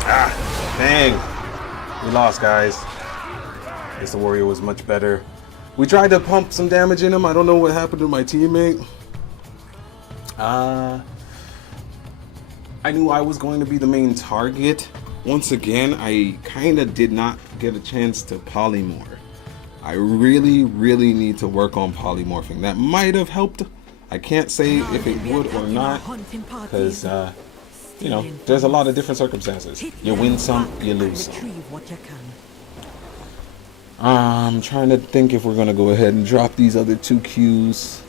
Ah, dang. We lost, guys. I guess the warrior was much better. We tried to pump some damage in him. I don't know what happened to my teammate. I knew I was going to be the main target. Once again, I kind of did not get a chance to polymorph. I really need to work on polymorphing. That might have helped. I can't say if it would or not, because, you know, there's a lot of different circumstances. You win some, you lose some. I'm trying to think if we're going to go ahead and drop these other 2 Qs.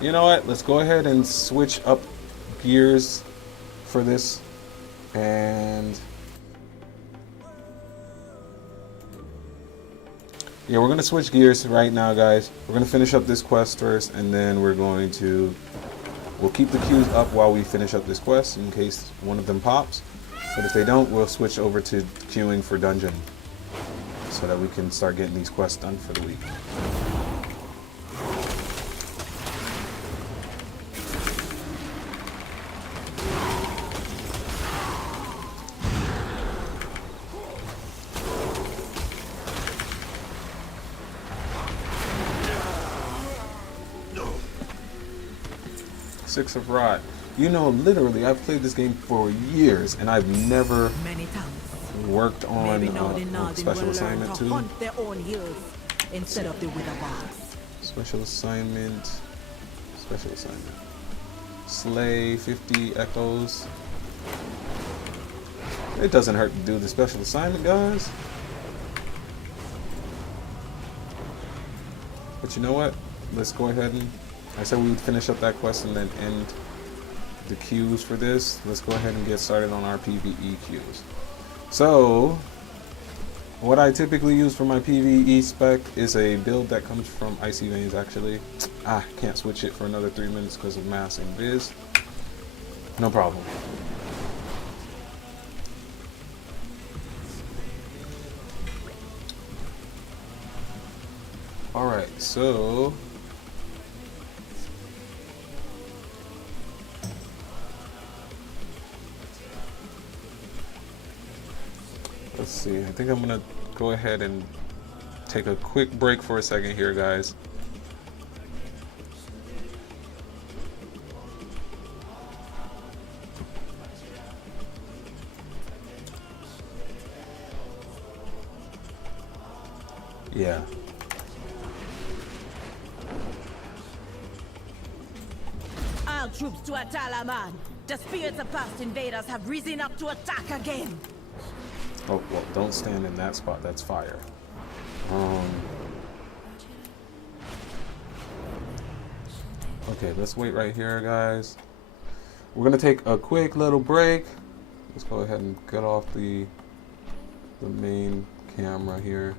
You know what? Let's go ahead and switch up gears for this. And yeah, we're going to switch gears right now, guys. We're going to finish up this quest first, and then we'll keep the queues up while we finish up this quest in case one of them pops. But if they don't, we'll switch over to queuing for dungeon so that we can start getting these quests done for the week. Six of Rot. You know, literally, I've played this game for years, and I've never worked on special assignment 2. Special assignment. Slay 50 echoes. It doesn't hurt to do the special assignment, guys. But you know what? Let's go ahead and... I said we would finish up that quest and then end the queues for this. Let's go ahead and get started on our PvE queues. So, what I typically use for my PvE spec is a build that comes from Icy Veins, actually. Can't switch it for another 3 minutes because of mass and viz. No problem. Alright, so... let's see. I think I'm gonna go ahead and take a quick break for a second here, guys. Yeah. All troops to Atalaman. The spirits of past invaders have risen up to attack again. Oh, well, don't stand in that spot. That's fire. Okay, let's wait right here, guys. We're gonna take a quick little break. Let's go ahead and get off the main camera here.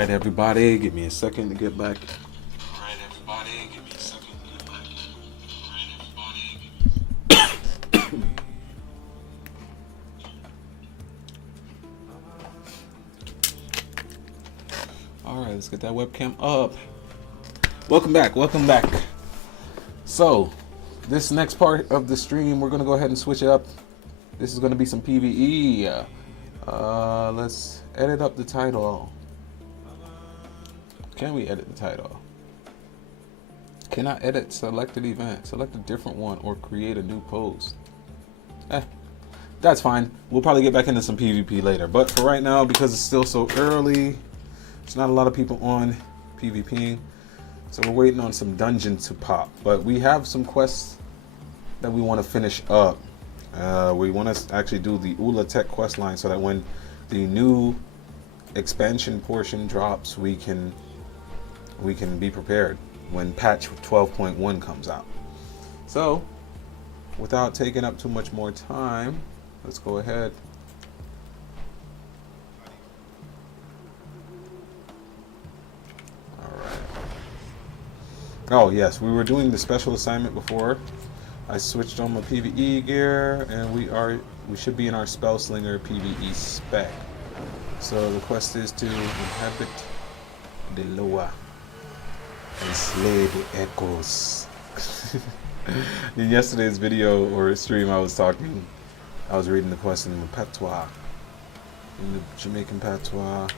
Alright, everybody, give me a second to get back. Alright, everybody, give me a second to get back. Alright, everybody, Alright, let's get that webcam up. Welcome back, welcome back. So, this next part of the stream, we're going to go ahead and switch it up. This is going to be some PvE. Let's edit up the title. Can we edit the title? Cannot edit selected event. Select a different one or create a new post. That's fine. We'll probably get back into some PvP later. But for right now, because it's still so early, there's not a lot of people on PvPing. So we're waiting on some dungeons to pop. But we have some quests that we want to finish up. We want to actually do the Ula Tech quest line so that when the new expansion portion drops, we can be prepared when patch 12.1 comes out. So, without taking up too much more time, let's go ahead. Alright. Oh yes, we were doing the special assignment before. I switched on my PvE gear, and we should be in our Spellslinger PvE spec. So the quest is to inhabit the Loa and slay the echoes. In yesterday's video or stream, I was reading the quest in the patois, in the Jamaican patois,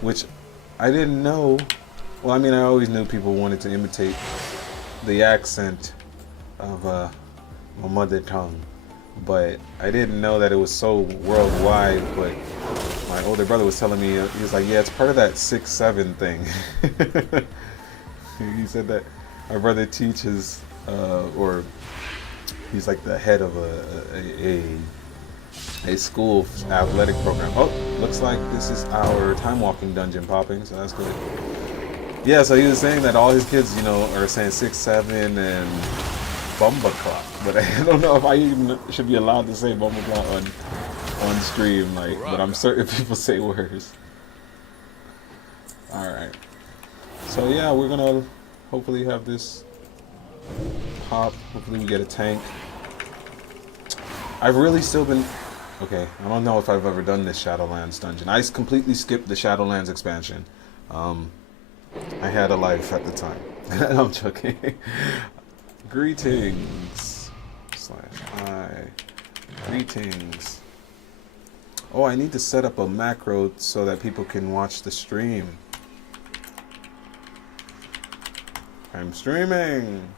which I didn't know. Well, I mean, I always knew people wanted to imitate the accent of my mother tongue, but I didn't know that it was so worldwide. But my older brother was telling me, he was like, yeah, it's part of that 6-7 thing. He said that my brother teaches, or he's like the head of a school athletic program. Oh, looks like this is our time walking dungeon popping, so that's good. Yeah, so he was saying that all his kids, you know, are saying 6-7 and Bumba Clock, but I don't know if I even should be allowed to say Bumba Clock on stream, like, but I'm certain people say words. Alright. So yeah, we're gonna hopefully have this pop. Hopefully we get a tank. I've really still been... Okay, I don't know if I've ever done this Shadowlands dungeon. I completely skipped the Shadowlands expansion. I had a life at the time. I'm joking. Greetings. /I. Greetings. Oh, I need to set up a macro so that people can watch the stream. I'm streaming.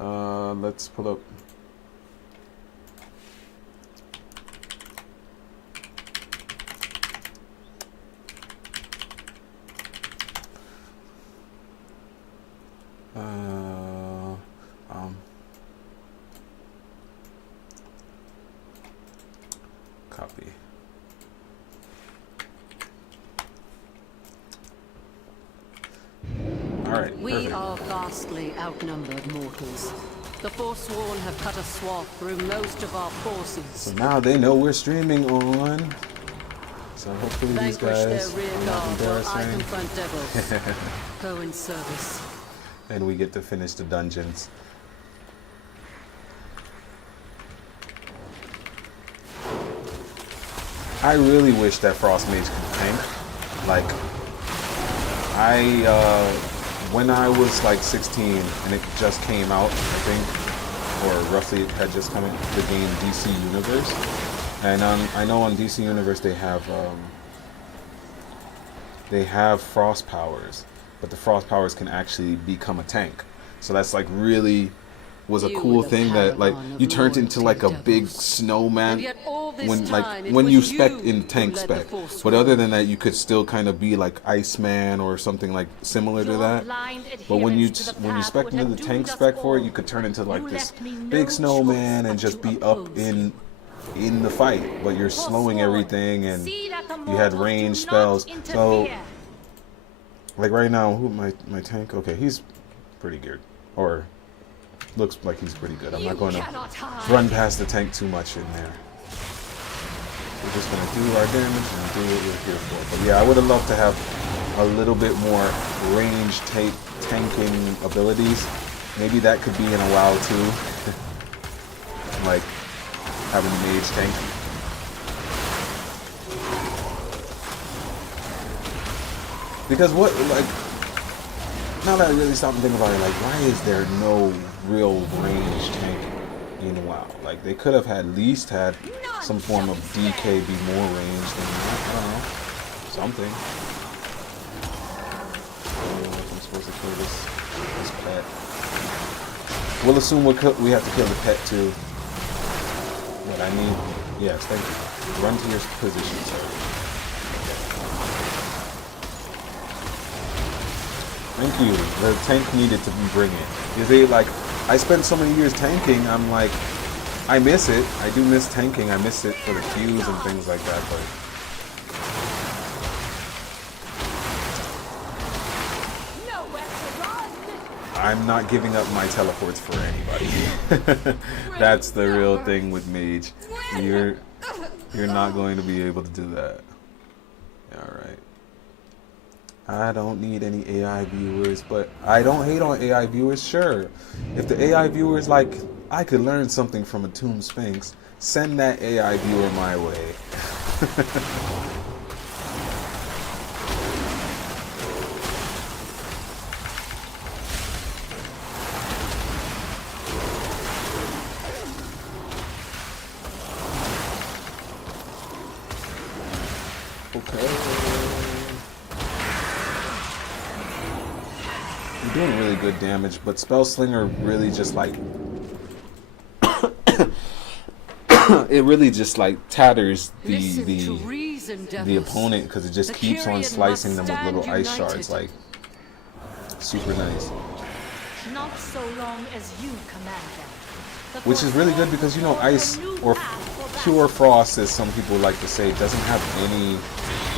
Let's pull up. Copy. Alright, We perfect. are vastly outnumbered mortals. The Forsworn have cut a swath through most of our forces. So now they know we're streaming on. So hopefully these Vanquish their guys rear are not guard while I embarrassing. confront devils. Go in service. And we get to finish the dungeons. I really wish that Frost Mage could tank. Like, when I was like 16 and it just came out, I think, or roughly it had just come in the game DC Universe. And I know on DC Universe they have frost powers, but the frost powers can actually become a tank. So that's like really was a cool thing that like you turned into like a big snowman when you spec in tank spec. But other than that, you could still kind of be like Iceman or something like similar to that. But when you spec into the tank spec for it, you could turn into like this big snowman and just be up in the fight. But you're slowing everything and you had range spells. So like right now, who my tank? Okay, he's pretty good, or looks like he's pretty good. I'm not going to run past the tank too much in there. We're just going to do our damage and do what we're here for. But yeah, I would have loved to have a little bit more range tanking abilities. Maybe that could be in a WoW too. Like having mage tank. Because what, like, now that I really stop and think about it, like, why is there no real range tank in WoW? Like, they could have at least had some form of DK be more ranged than that. I don't know. Something. I don't know if I'm supposed to kill this pet. We'll assume we have to kill the pet too. But I need, yes, thank you. Run to your position, sir. Thank you. The tank needed to be bringing. Is it like, I spent so many years tanking, I'm like, I miss it. I do miss tanking. I miss it for the queues and things like that, but I'm not giving up my teleports for anybody. That's the real thing with Mage. You're not going to be able to do that. Alright. I don't need any AI viewers, but I don't hate on AI viewers, sure. If the AI viewers like, I could learn something from Atum Sphinx, send that AI viewer my way. You're doing really good damage, but Spell Slinger really just like it really just like tatters the opponent because it just keeps on slicing them with little ice shards, like super nice. Not so long as you command them. Which is really good because, you know, ice or pure frost, as some people like to say, doesn't have any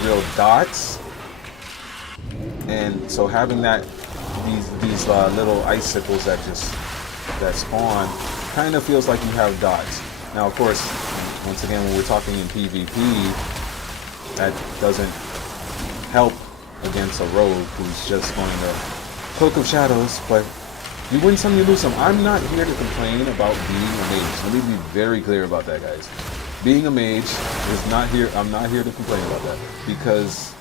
real dots, and so having that these little icicles that spawn kind of feels like you have dots. Now, of course, once again, when we're talking in PvP, that doesn't help against a rogue who's just going to Cloak of Shadows, but you win some, you lose some. I'm not here to complain about being a mage. Let me be very clear about that, guys. Being a mage is not here. I'm not here to complain about that because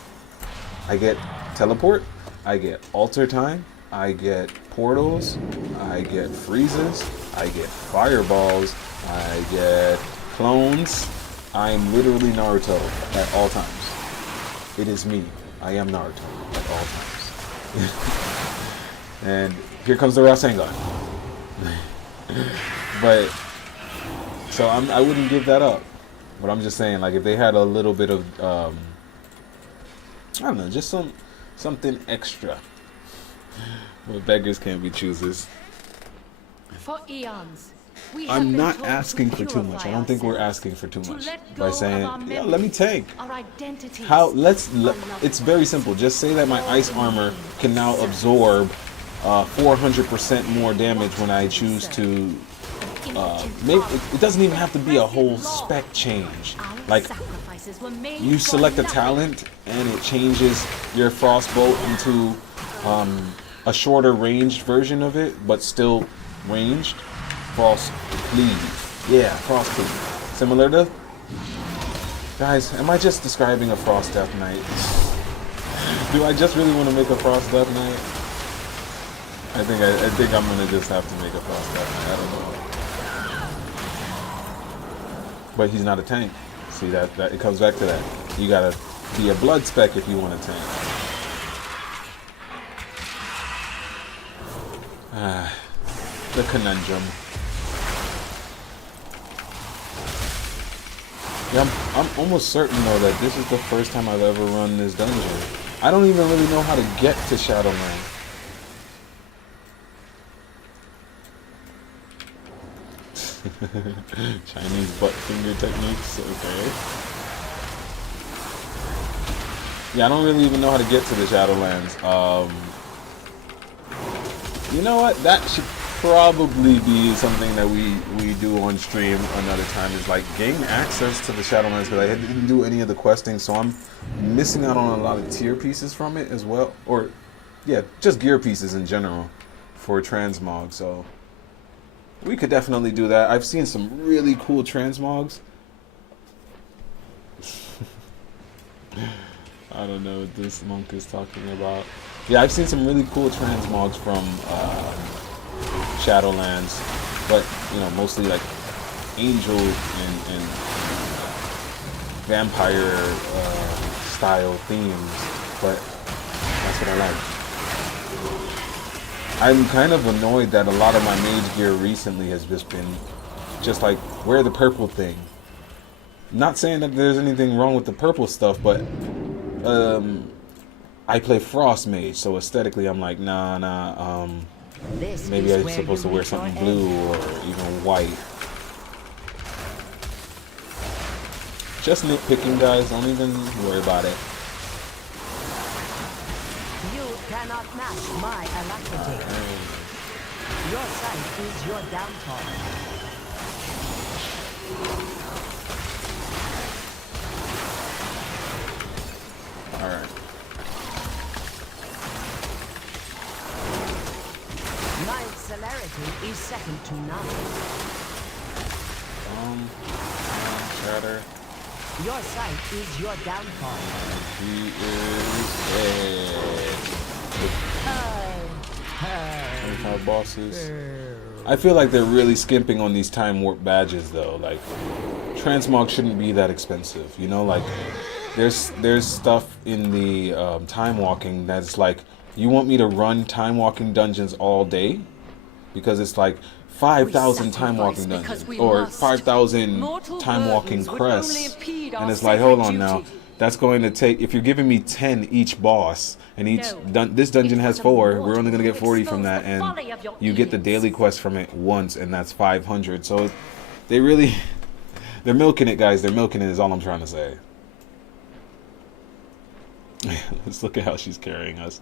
I get teleport, I get altar time, I get portals, I get freezes, I get fireballs, I get clones. I'm literally Naruto at all times. It is me. I am Naruto at all times. And here comes the Rasengan. But so I wouldn't give that up. But I'm just saying, like, if they had a little bit of I don't know, just something extra. Well, beggars can't be choosers. For eons, I'm not asking for too much. I don't think we're asking for too much by saying, yeah, let me tank. How? It's very simple. Just say that my ice armor can now absorb 400% more damage when I choose to make. It doesn't even have to be a whole spec change. Like, you select a talent and it changes your frostbolt into a shorter ranged version of it, but still ranged. Frost Cleave. Yeah, Frost Cleave. Similar to... Guys, am I just describing a Frost Death Knight? Do I just really want to make a Frost Death Knight? I think I'm gonna just have to make a Frost Death Knight. I don't know. But he's not a tank. See, that it comes back to that. You gotta be a blood spec if you want a tank. The conundrum. Yeah, I'm almost certain though that this is the first time I've ever run this dungeon. I don't even really know how to get to Shadowland. Chinese butt finger techniques, okay. Yeah, I don't really even know how to get to the Shadowlands. You know what? probably be something that we do on stream another time, is like gain access to the Shadowlands, because I didn't do any of the questing, so I'm missing out on a lot of tier pieces from it as well, or yeah, just gear pieces in general for transmog. So we could definitely do that. I've seen some really cool transmogs. I don't know what this monk is talking about. Yeah, I've seen some really cool transmogs from Shadowlands, but you know, mostly like angel and vampire style themes. But that's what I like. I'm kind of annoyed that a lot of my mage gear recently has just been just like, wear the purple thing. Not saying that there's anything wrong with the purple stuff, but I play Frost Mage, so aesthetically I'm like, nah, maybe I'm supposed to wear something blue or even white. Just nitpicking, guys, don't even worry about it. You cannot match my alacrity. Your sight is your downfall. Alright. My celerity is second to none. Shatter. Your sight is your downfall. He is dead. 25 bosses. I feel like they're really skimping on these time warp badges though. Like, transmog shouldn't be that expensive, you know? Like, there's stuff in the time walking that's like, you want me to run time walking dungeons all day? Because it's like 5,000 time walking dungeons or 5,000 time walking crests, and it's like, hold on now, that's going to take, if you're giving me 10 each boss, and this dungeon has 4, we're only going to get 40 from that, and you get the daily quest from it once, and that's 500. So they really, they're milking it, guys. They're milking it is all I'm trying to say. Let's look at how she's carrying us.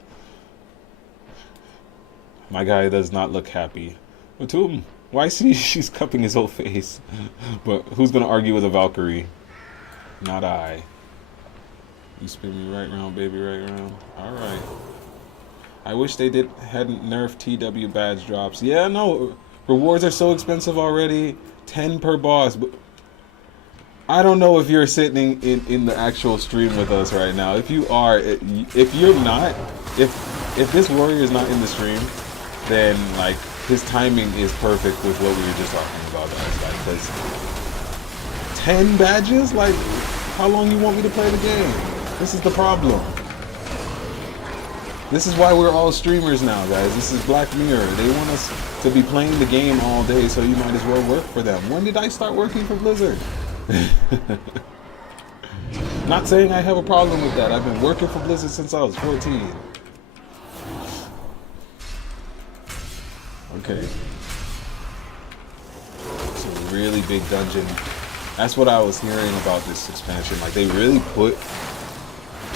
My guy does not look happy. Atum, why is she's cupping his whole face? But who's gonna argue with a Valkyrie? Not I. You spin me right round, baby, right round. Alright. I wish they hadn't nerfed TW badge drops. Yeah, no. Rewards are so expensive already. 10 per boss. But I don't know if you're sitting in the actual stream with us right now. If you are, if you're not, if this warrior is not in the stream, then like his timing is perfect with what we were just talking about, guys. Like, cause 10 badges, like, how long you want me to play the game? This is the problem. This is why we're all streamers now, guys. This is Black Mirror. They want us to be playing the game all day, so you might as well work for them. When did I start working for Blizzard? Not saying I have a problem with that. I've been working for Blizzard since I was 14. Okay. It's a really big dungeon. That's what I was hearing about this expansion. Like, they really put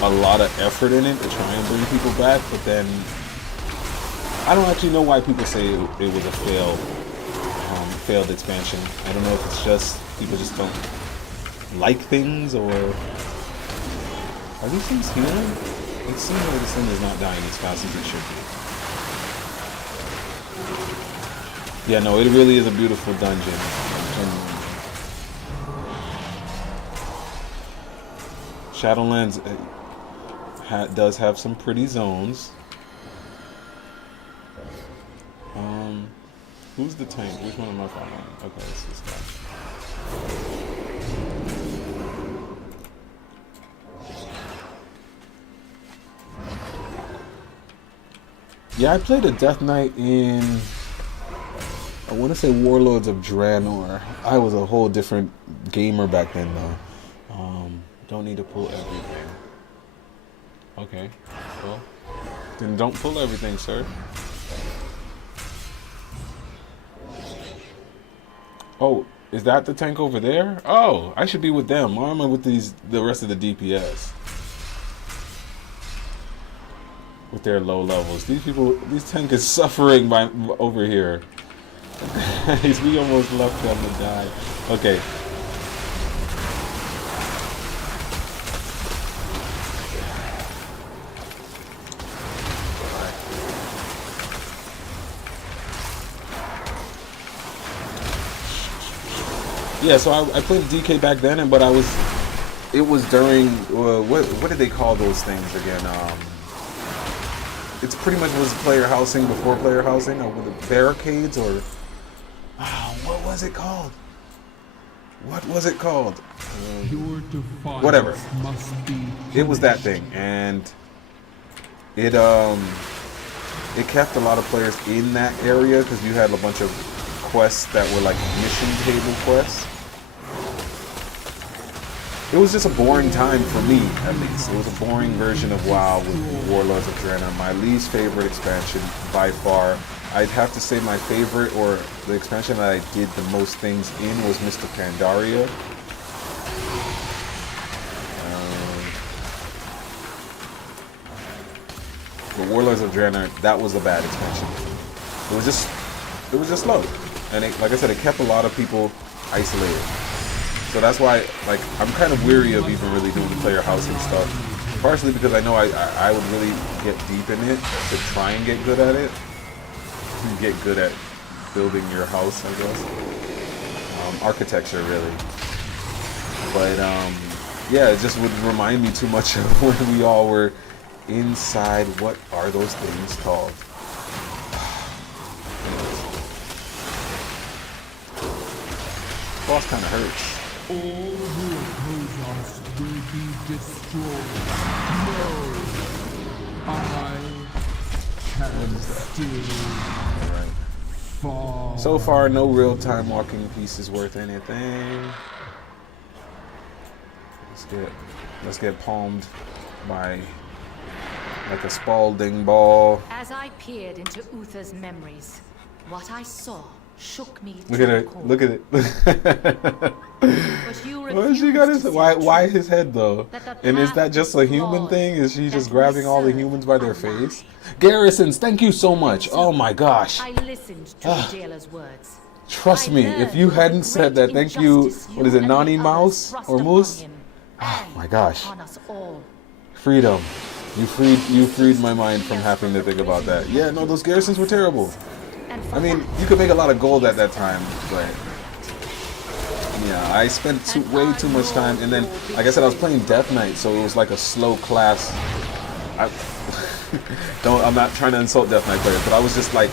a lot of effort in it to try and bring people back, but then I don't actually know why people say it was a failed expansion. I don't know if it's just people just don't like things, or are these things healing? It seems like this thing is not dying as fast as it should be. Yeah, no, it really is a beautiful dungeon. Shadowlands does have some pretty zones. Who's the tank? Which one am I following? Okay, it's this guy. Yeah, I played a Death Knight in, I want to say Warlords of Draenor. I was a whole different gamer back then, though. Don't need to pull everything. Okay, well, then don't pull everything, sir. Oh, is that the tank over there? Oh, I should be with them. Why am I with the rest of the DPS? With their low levels. These tank is suffering over here. We almost left them to die. Okay. Yeah, so I played DK back then, but it was during what did they call those things again? It's pretty much was player housing before player housing, or with the barricades, or what was it called? What was it called? Whatever. It was that thing, and it kept a lot of players in that area because you had a bunch of quests that were like mission table quests. It was just a boring time for me, at least. It was a boring version of WoW with Warlords of Draenor. My least favorite expansion by far. I'd have to say my favorite, or the expansion that I did the most things in, was Mr. Pandaria. But Warlords of Draenor, that was a bad expansion. It was just slow. And like I said, it kept a lot of people isolated. So that's why, like, I'm kind of weary of even really doing the player housing stuff. Partially because I know I would really get deep in it to try and get good at it. Get good at building your house, I guess. Architecture, really. But, yeah, it just would remind me too much of when we all were inside. What are those things called? Boss kind of hurts. All who oppose us will be destroyed. No, I can still fall. So far, no real-time walking pieces worth anything. Let's get palmed by like a Spalding ball. As I peered into Uther's memories, what I saw shook me. Look at it! Look at it! But you Well, she got his, why his head though? And is that just a human thing? Is she just grabbing all the humans by their face? Garrisons, thank you so much. Oh my gosh. I listened to the jailer's words. Trust me, if you hadn't said that, thank you. What is it, Nani Mouse or Moose? Oh my gosh. Freedom. You freed my mind from having to think about that. Yeah, no, those garrisons were terrible. I mean, you could make a lot of gold at that time, but yeah, I spent way too much time, and then, like I said, I was playing Death Knight, so it was like a slow class. I'm not trying to insult Death Knight players, but I was just like,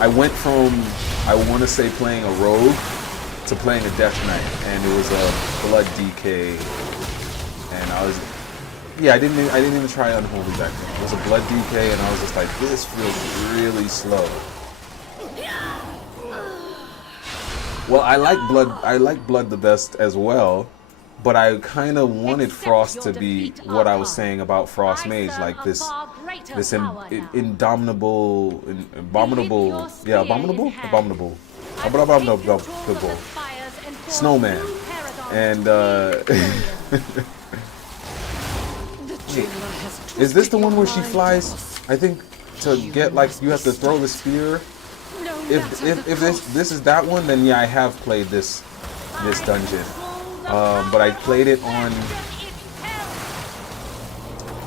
I went from, I want to say, playing a rogue to playing a Death Knight, and it was a blood DK, and I was, yeah, I didn't even try Unholy back then. It was a blood DK, and I was just like, this feels really slow. Well, I like blood the best as well, but I kind of wanted Frost to be what I was saying about Frost Mage, like this abominable snowman, and is this the one where she flies? I think to get, like, you have to throw the spear. If this is that one, then yeah, I have played this dungeon, but I played it on. I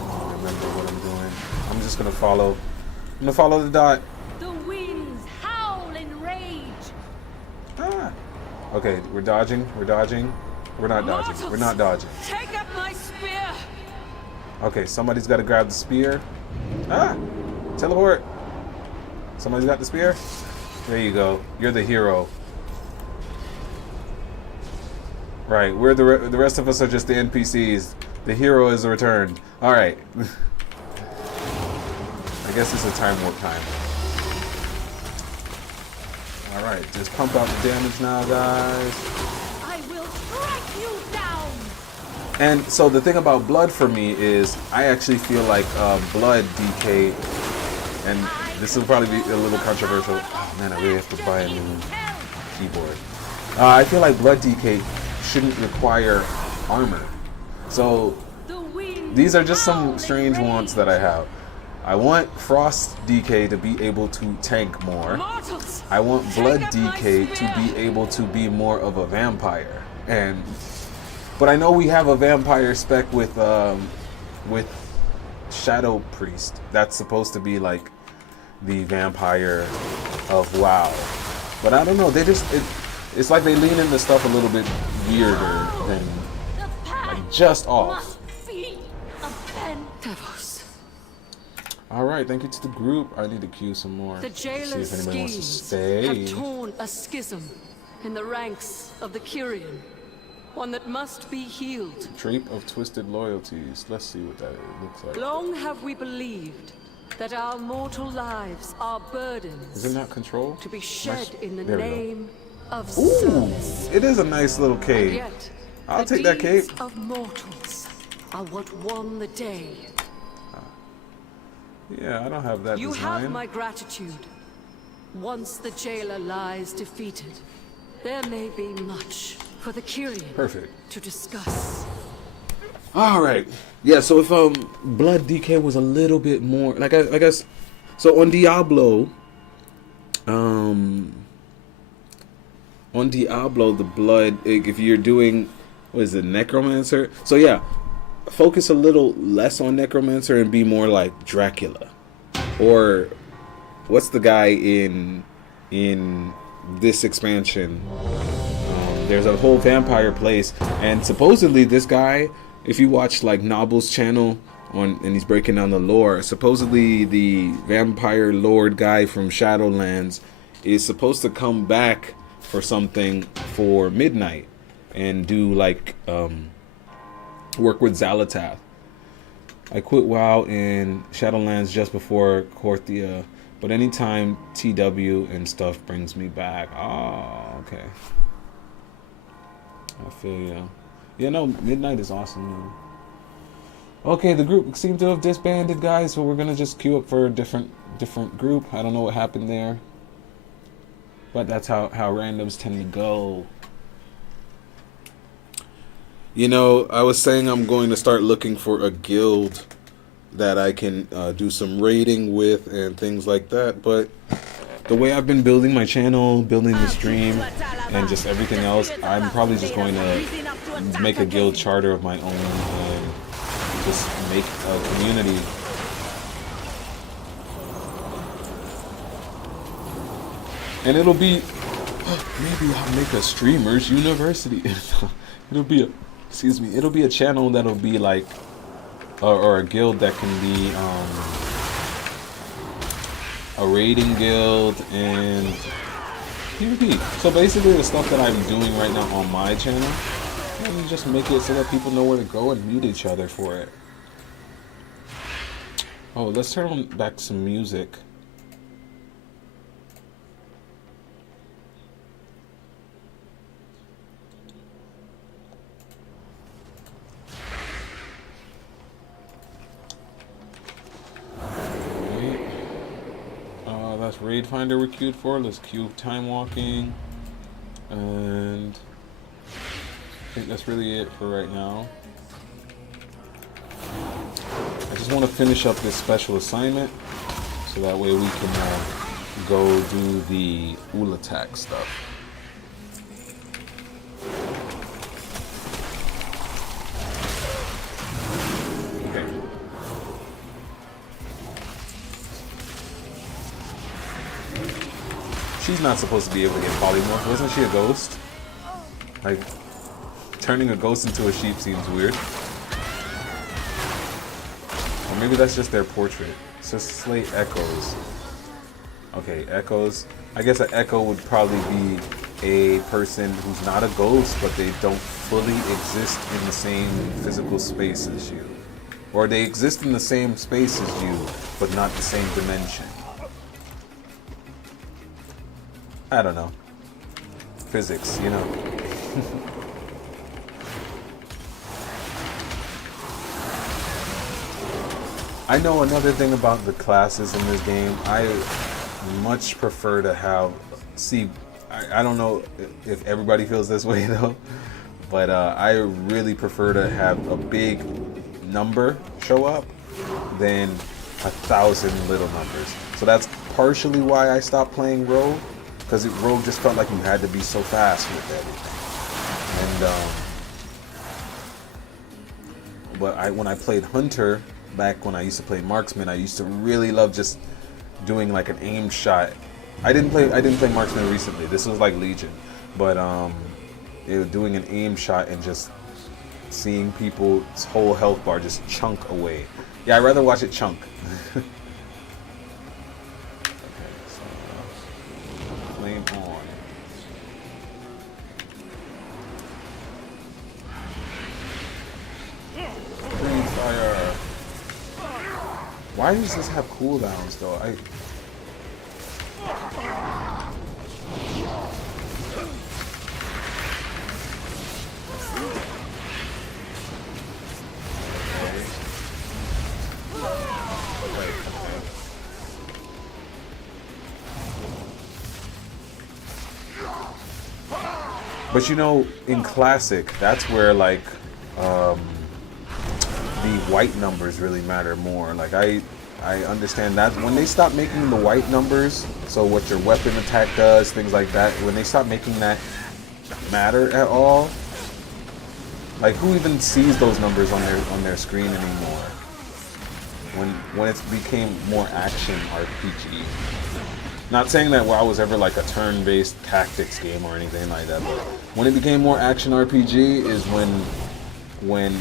don't remember what I'm doing. I'm just gonna follow. I'm gonna follow the dot. The winds howl in rage. Ah. Okay, we're dodging. We're dodging. We're not dodging. We're not dodging. Take up my spear. Okay, somebody's got to grab the spear. Ah! Teleport. Somebody's got the spear. There you go. You're the hero. Right, we're the rest of us are just the NPCs. The hero is returned. All right. I guess it's a time warp time. All right, just pump out the damage now, guys. I will strike you down. And so the thing about blood for me is I actually feel like blood DK, and this will probably be a little controversial. Oh man, I really have to buy a new keyboard. I feel like blood DK shouldn't require armor. So these are just some strange wants that I have. I want Frost DK to be able to tank more. Mortals! I want Blood Take up my DK to be spear. able to be more of a vampire. But I know we have a vampire spec with Shadow Priest. That's supposed to be like the vampire of WoW. But I don't know. They just it's like they lean into stuff a little bit weirder than like just off. Devos. All right, thank you to the group. I need to queue some more. The See jailer's if anybody wants to schemes stay. have torn a schism in the ranks of the Kyrian, one that must be healed. Drape of Twisted Loyalties. Let's see what that looks like. Long have we believed that our mortal lives are burdens Is it not control? to be shed in the There we go. name of Ooh, service. it is a nice little And cape. yet, I'll the take that cape. deeds of mortals are what won the day. Yeah, I don't have that You design. have my gratitude. Once the jailer lies defeated, there may be much for the Kyrian Perfect. to discuss. All right. Yeah. So if Blood DK was a little bit more like I guess so on Diablo, the blood, if you're doing what is it, Necromancer? So yeah, focus a little less on Necromancer and be more like Dracula, or what's the guy in this expansion? There's a whole vampire place, and supposedly this guy, if you watch like Noble's channel and he's breaking down the lore, supposedly the vampire lord guy from Shadowlands is supposed to come back for something for Midnight and do like work with Xalatath. I quit WoW in Shadowlands just before Korthia, but anytime TW and stuff brings me back. Oh, okay. I feel you. Yeah, no, Midnight is awesome, man. Okay, the group seemed to have disbanded, guys, so we're gonna just queue up for a different group. I don't know what happened there, but that's how randoms tend to go. You know, I was saying I'm going to start looking for a guild that I can do some raiding with and things like that, but the way I've been building my channel, building the stream, and just everything else, I'm probably just going to make a guild charter of my own and just make a community. And it'll be, maybe I'll make a streamers university. It'll be a channel that'll be like, or a guild that can be a raiding guild and PvP. So basically the stuff that I'm doing right now on my channel, let me just make it so that people know where to go and meet each other for it. Oh, let's turn on back some music. That's Raid Finder we're queued for. Let's queue Time Walking. And I think that's really it for right now. I just want to finish up this special assignment so that way we can go do the Ul attack stuff. She's not supposed to be able to get polymorph. Wasn't she a ghost? Like, turning a ghost into a sheep seems weird. Or maybe that's just their portrait. It says slay echoes. Okay, echoes. I guess an echo would probably be a person who's not a ghost, but they don't fully exist in the same physical space as you. Or they exist in the same space as you, but not the same dimension. I don't know. Physics, you know. I know another thing about the classes in this game. I much prefer to have... See, I don't know if everybody feels this way though, but I really prefer to have a big number show up than 1,000 little numbers. So that's partially why I stopped playing Rogue, because Rogue just felt like you had to be so fast with everything. And but when I played Hunter back when I used to play Marksman, I used to really love just doing like an aim shot. I didn't play Marksman recently. This was like Legion, but doing an aim shot and just seeing people's whole health bar just chunk away. Yeah, I'd rather watch it chunk. Okay, so flame on. Frostfire. Why does this have cooldowns though? But you know, in Classic, that's where like the white numbers really matter more. Like I understand that when they stop making the white numbers, so what your weapon attack does, things like that, when they stop making that matter at all, like who even sees those numbers on their screen anymore? When it became more action RPG. Not saying that WoW was ever like a turn-based tactics game or anything like that, but when it became more action RPG is when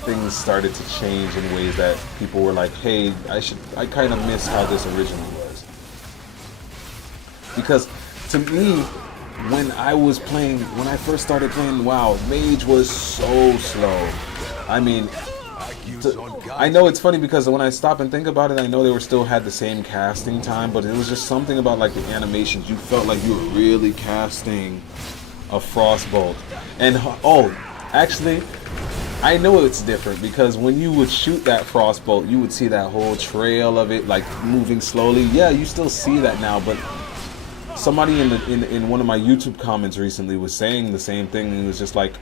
things started to change in ways that people were like, hey, I kind of miss how this originally was. Because to me, when I first started playing WoW, Mage was so slow. I mean, I know it's funny because when I stop and think about it, I know they still had the same casting time, but it was just something about like the animations. You felt like you were really casting a Frostbolt. And actually, I know it's different because when you would shoot that Frostbolt, you would see that whole trail of it like moving slowly. Yeah, you still see that now, but somebody in one of my YouTube comments recently was saying the same thing, and it was just like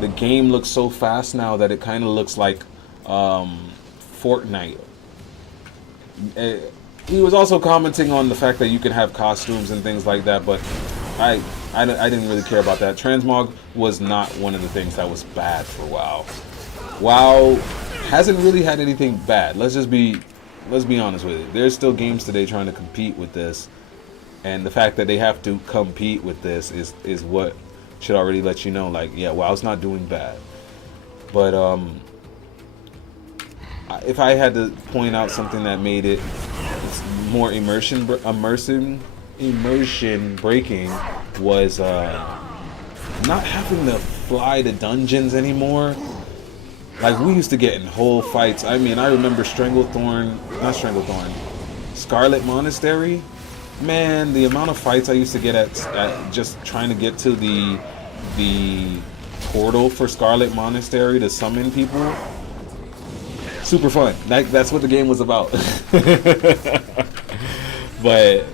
the game looks so fast now that it kind of looks like Fortnite. He was also commenting on the fact that you can have costumes and things like that, but I didn't really care about that. Transmog was not one of the things that was bad for WoW. WoW hasn't really had anything bad. Let's be honest with it. There's still games today trying to compete with this, and the fact that they have to compete with this is what should already let you know, like, yeah, WoW's not doing bad. But if I had to point out something that made it more immersion breaking was not having to fly to dungeons anymore. Like, we used to get in whole fights. I mean, I remember Scarlet Monastery. Man, the amount of fights I used to get at just trying to get to the portal for Scarlet Monastery to summon people. Super fun. That's what the game was about. But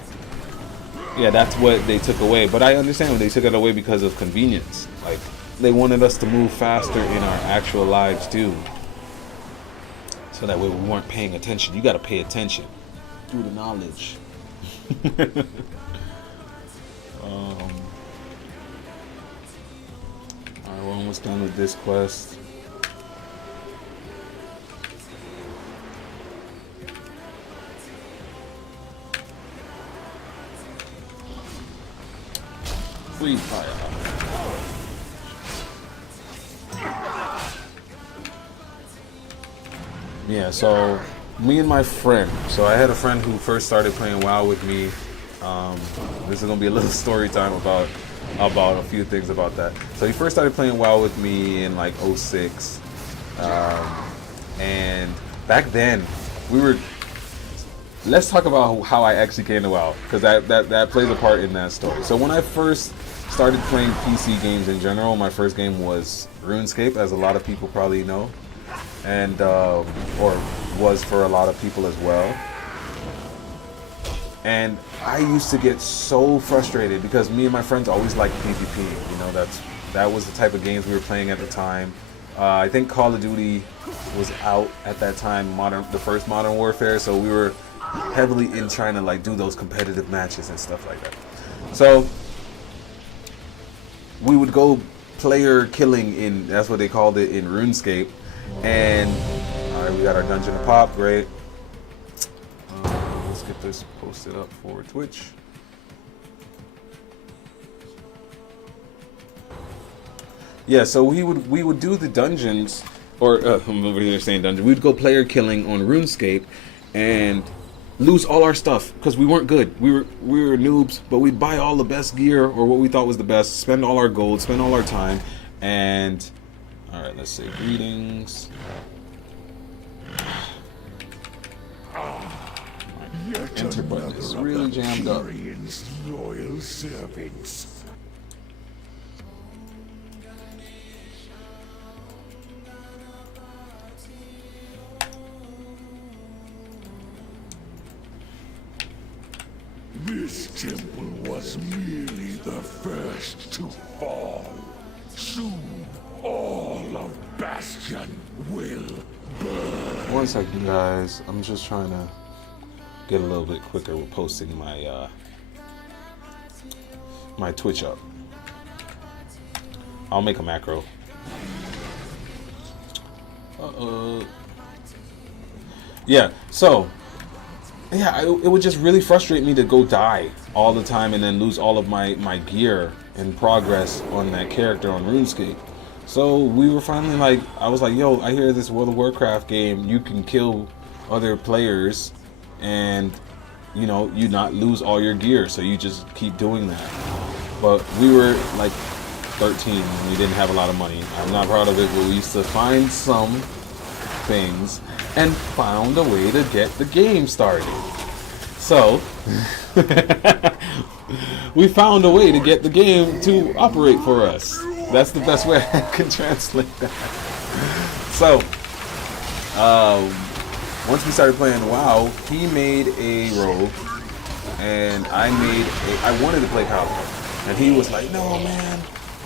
yeah, that's what they took away. But I understand when they took it away because of convenience. Like, they wanted us to move faster in our actual lives too, so that way we weren't paying attention. You got to pay attention through the knowledge. Alright, we're almost done with this quest. Frostfire. Yeah, so me and my friend. So I had a friend who first started playing WoW with me. This is gonna be a little story time about a few things about that. So he first started playing WoW with me in like 06, and back then we were. Let's talk about how I actually came to WoW, because that plays a part in that story. So when I first started playing PC games in general, my first game was RuneScape, as a lot of people probably know, and or was for a lot of people as well. And I used to get so frustrated because me and my friends always liked PvP. You know, that was the type of games we were playing at the time. I think Call of Duty was out at that time, the first Modern Warfare, so we were heavily in trying to like do those competitive matches and stuff like that. So we would go player killing in, that's what they called it in RuneScape. And all right, we got our dungeon to pop, great. Let's get this posted up for Twitch. Yeah, so we would do the dungeons, or I'm over here saying dungeon. We'd go player killing on RuneScape, and lose all our stuff because we weren't good. We were noobs, but we'd buy all the best gear or what we thought was the best, spend all our gold, spend all our time, and all right, let's say greetings. Enter button is really jammed up. Loyal servants. This temple was merely the first to fall. Soon, all of Bastion will burn. One second, guys. I'm just trying to get a little bit quicker with posting my my Twitch up. I'll make a macro. Yeah, so yeah, it would just really frustrate me to go die all the time and then lose all of my gear and progress on that character on RuneScape. So we were finally like, I was like, yo, I hear this World of Warcraft game, you can kill other players and, you know, you not lose all your gear, so you just keep doing that. But we were like 13 and we didn't have a lot of money. I'm not proud of it, but we used to find some things and found a way to get the game started. So we found a way to get the game to operate for us. That's the best way I can translate that. So once we started playing WoW, he made a rogue and I wanted to play Paladin, and he was like, no man,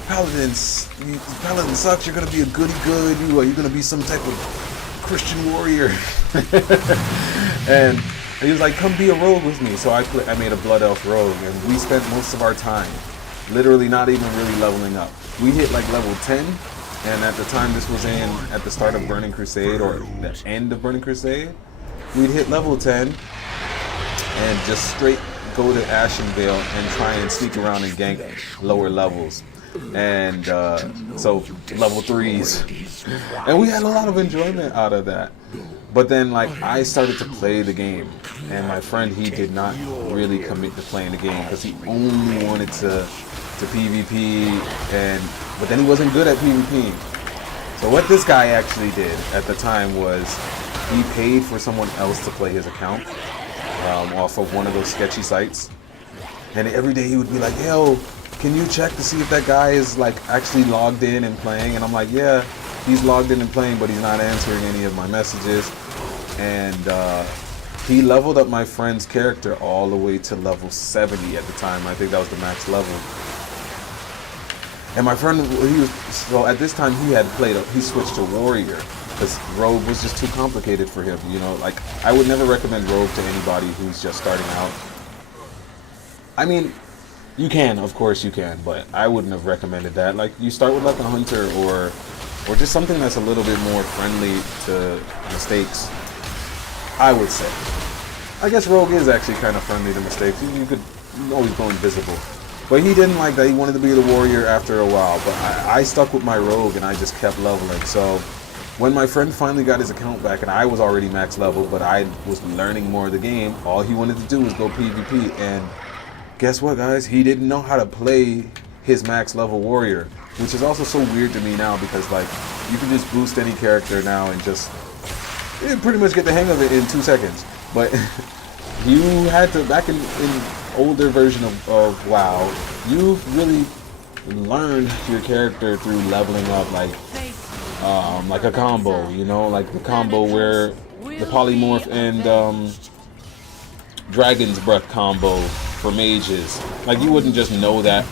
Paladin sucks, you're gonna be a goody good, you're gonna be some type of Christian warrior. And he was like, come be a rogue with me. So I made a blood elf rogue, and we spent most of our time literally not even really leveling up. We hit like level 10, and at the time this was at the start of Burning Crusade, or the end of Burning Crusade, we'd hit level 10 and just straight go to Ashenvale and try and sneak around and gank lower levels. And so level 3s, and we had a lot of enjoyment out of that. But then like I started to play the game, and my friend, he did not really commit to playing the game because he only wanted to PvP, but then he wasn't good at PvP. So what this guy actually did at the time was he paid for someone else to play his account off of one of those sketchy sites, and every day he would be like, yo, can you check to see if that guy is like actually logged in and playing? And I'm like, yeah, he's logged in and playing, but he's not answering any of my messages. And he leveled up my friend's character all the way to level 70 at the time. I think that was the max level. And my friend, so at this time he switched to warrior because rogue was just too complicated for him. You know, like I would never recommend rogue to anybody who's just starting out. I mean, you can, of course you can, but I wouldn't have recommended that. Like, you start with like a hunter or just something that's a little bit more friendly to mistakes, I would say. I guess rogue is actually kind of friendly to mistakes. You could always go invisible. But he didn't like that. He wanted to be the warrior after a while. But I stuck with my rogue and I just kept leveling. So when my friend finally got his account back and I was already max level, but I was learning more of the game, all he wanted to do was go PvP. And guess what, guys? He didn't know how to play his max level warrior, which is also so weird to me now because like you can just boost any character now and just pretty much get the hang of it in 2 seconds. But you had to, back in older version of WoW, you really learned your character through leveling up, like a combo, you know, like the combo where the polymorph and Dragon's Breath combo for mages. Like, you wouldn't just know that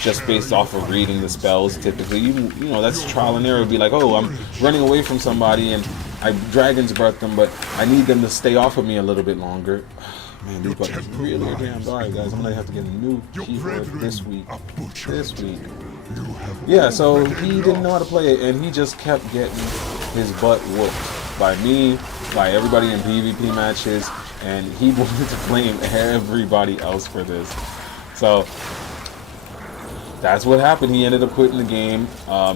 just based off of reading the spells. Typically, you know, that's trial and error. It'd be like, oh, I'm running away from somebody and I dragon's breath them, but I need them to stay off of me a little bit longer. Man, these buttons really are damn dark, guys. I'm gonna have to get a new keyboard this week. Yeah, so he didn't know how to play it, and he just kept getting his butt whooped by me, by everybody in PvP matches, and he wanted to blame everybody else for this. So that's what happened. He ended up quitting the game.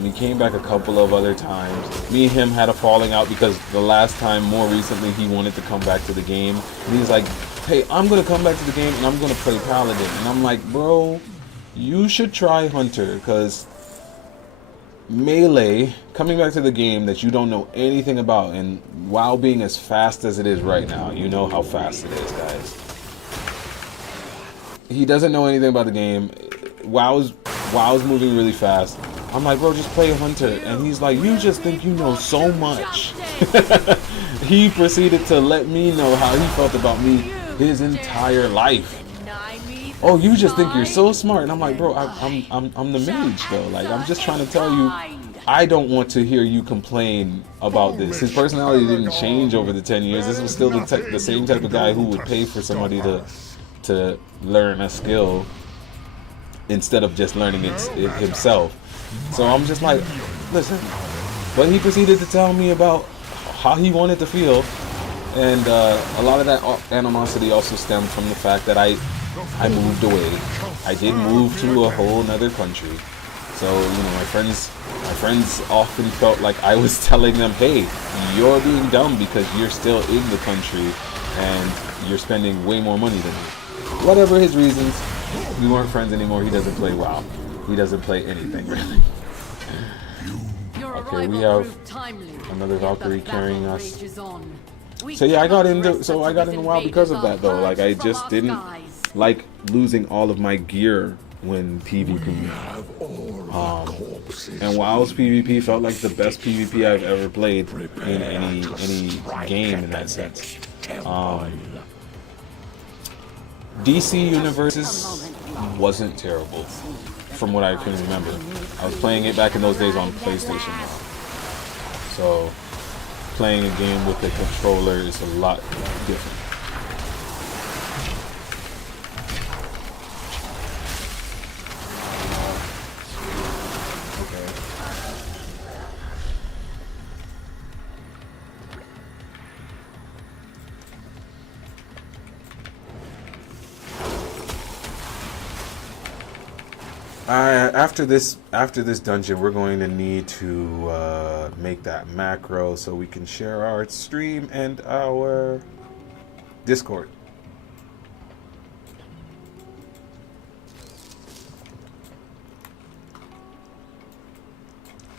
He came back a couple of other times. Me and him had a falling out because the last time, more recently, he wanted to come back to the game. And he was like, hey, I'm going to come back to the game and I'm going to play Paladin. And I'm like, bro, you should try Hunter, because Melee, coming back to the game that you don't know anything about, and WoW being as fast as it is right now, you know how fast it is, guys. He doesn't know anything about the game. WoW's moving really fast. I'm like, bro, just play Hunter. And he's like, you just think you know so much. He proceeded to let me know how he felt about me his entire life. Oh, you just think you're so smart. And I'm like, bro, I'm the mage though. Like, I'm just trying to tell you, I don't want to hear you complain about this. His personality didn't change over the 10 years. This was still the same type of guy who would pay for somebody to learn a skill instead of just learning it himself. So I'm just like, listen. But he proceeded to tell me about how he wanted to feel, and a lot of that animosity also stemmed from the fact that I moved away. I did move to a whole nother country. So, you know, my friends often felt like I was telling them, hey, you're being dumb because you're still in the country and you're spending way more money than me. Whatever his reasons, we weren't friends anymore. He doesn't play WoW. He doesn't play anything, really. Okay, we have another Valkyrie carrying us. So yeah, I got into WoW because of that though. Like, I just didn't like losing all of my gear when PvP. And WoW's PvP felt like the best PvP I've ever played in any game in that sense. DC Universes wasn't terrible, from what I can remember. I was playing it back in those days on PlayStation now. So playing a game with a controller is a lot different. After this dungeon, we're going to need to make that macro so we can share our stream and our Discord.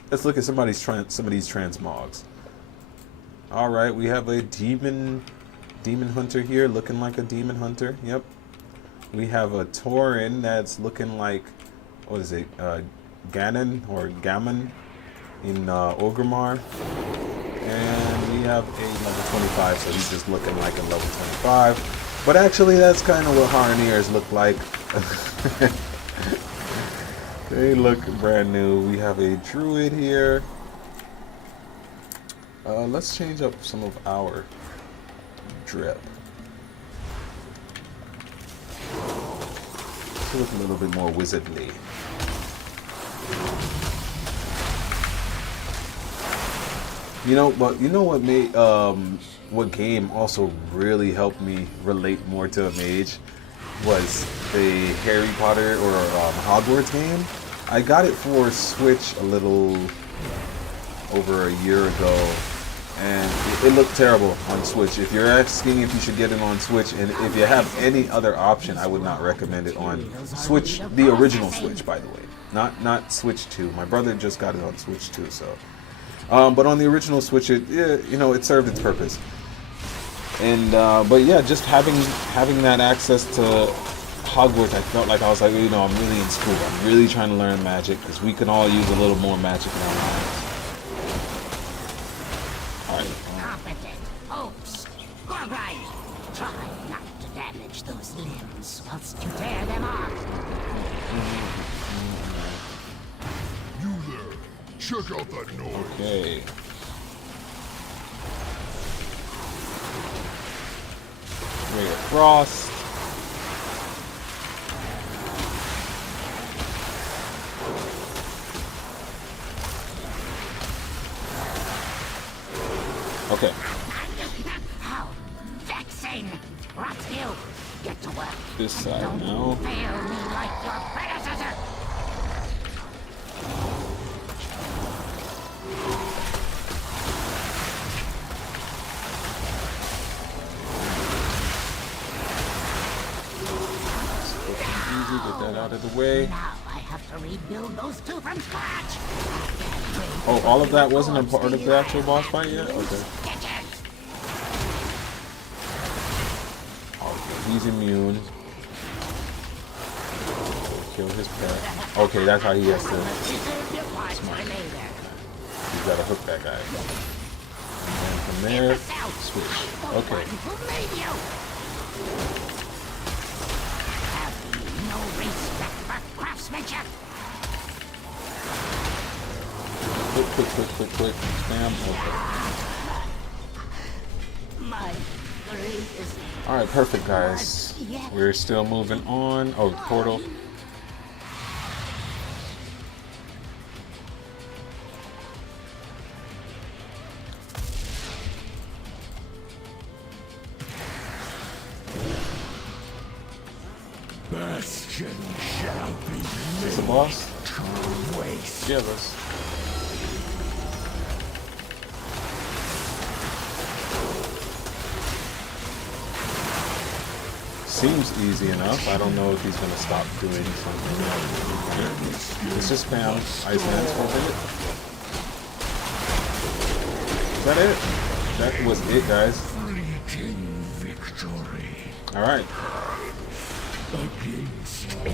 Let's look at somebody's transmogs. All right, we have a demon hunter here, looking like a demon hunter. Yep. We have a Tauren that's looking like, what is it, Ganon or Gammon in Orgrimmar. And we have a level 25, so he's just looking like a level 25. But actually, that's kind of what Harneers look like. They look brand new. We have a Druid here. Let's change up some of our drip. To look a little bit more wizardly. You know, but you know what made what game also really helped me relate more to a mage was the Harry Potter or Hogwarts game. I got it for Switch a little over a year ago, and it looked terrible on Switch. If you're asking if you should get it on Switch, and if you have any other option, I would not recommend it on Switch, the original Switch, by the way, not Switch 2. My brother just got it on Switch 2, so. But on the original Switch, it served its purpose. And but yeah, just having that access to Hogwarts, I felt like I was like, I'm really in school. I'm really trying to learn magic because we can all use a little more magic in our lives. All right. damage those limbs whilst you tear them off. You there, check out that noise. Okay. Ray of Frost. Okay. How vexing! Rot you! Get to work. This side Don't now. fail me like your predecessor! Easy, get that out of the way. Now I have to rebuild those two from scratch. Oh, all of that wasn't a part of the actual boss fight yet? Okay. He's immune. Kill his pet. Okay, that's how he has to. He's got to hook that guy. And then from there, switch. Okay. Have you no respect for craftsmanship? Quick. Spam. Okay. My grief is Alright, perfect, guys. We're still moving on. Oh, portal. Bastion shall be It's a boss? to waste. Give us. Seems easy enough. I don't know if he's gonna stop doing something. Let's just spam Ice Hands for a minute. Is that it? That was it, guys. Fleeting victory Alright. against a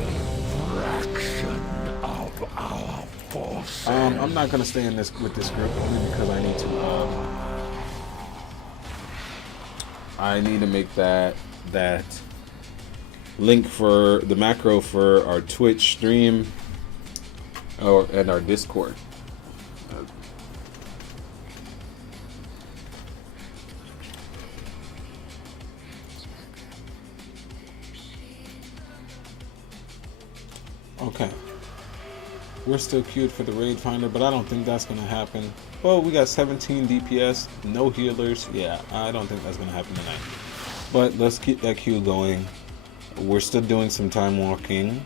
fraction of our forces. I'm not gonna stay in this with this group only because I need to make that link for the macro for our Twitch stream and our Discord. Okay. We're still queued for the raid finder, but I don't think that's gonna happen. Well, we got 17 DPS, no healers. Yeah, I don't think that's gonna happen tonight. But let's keep that queue going. We're still doing some time walking.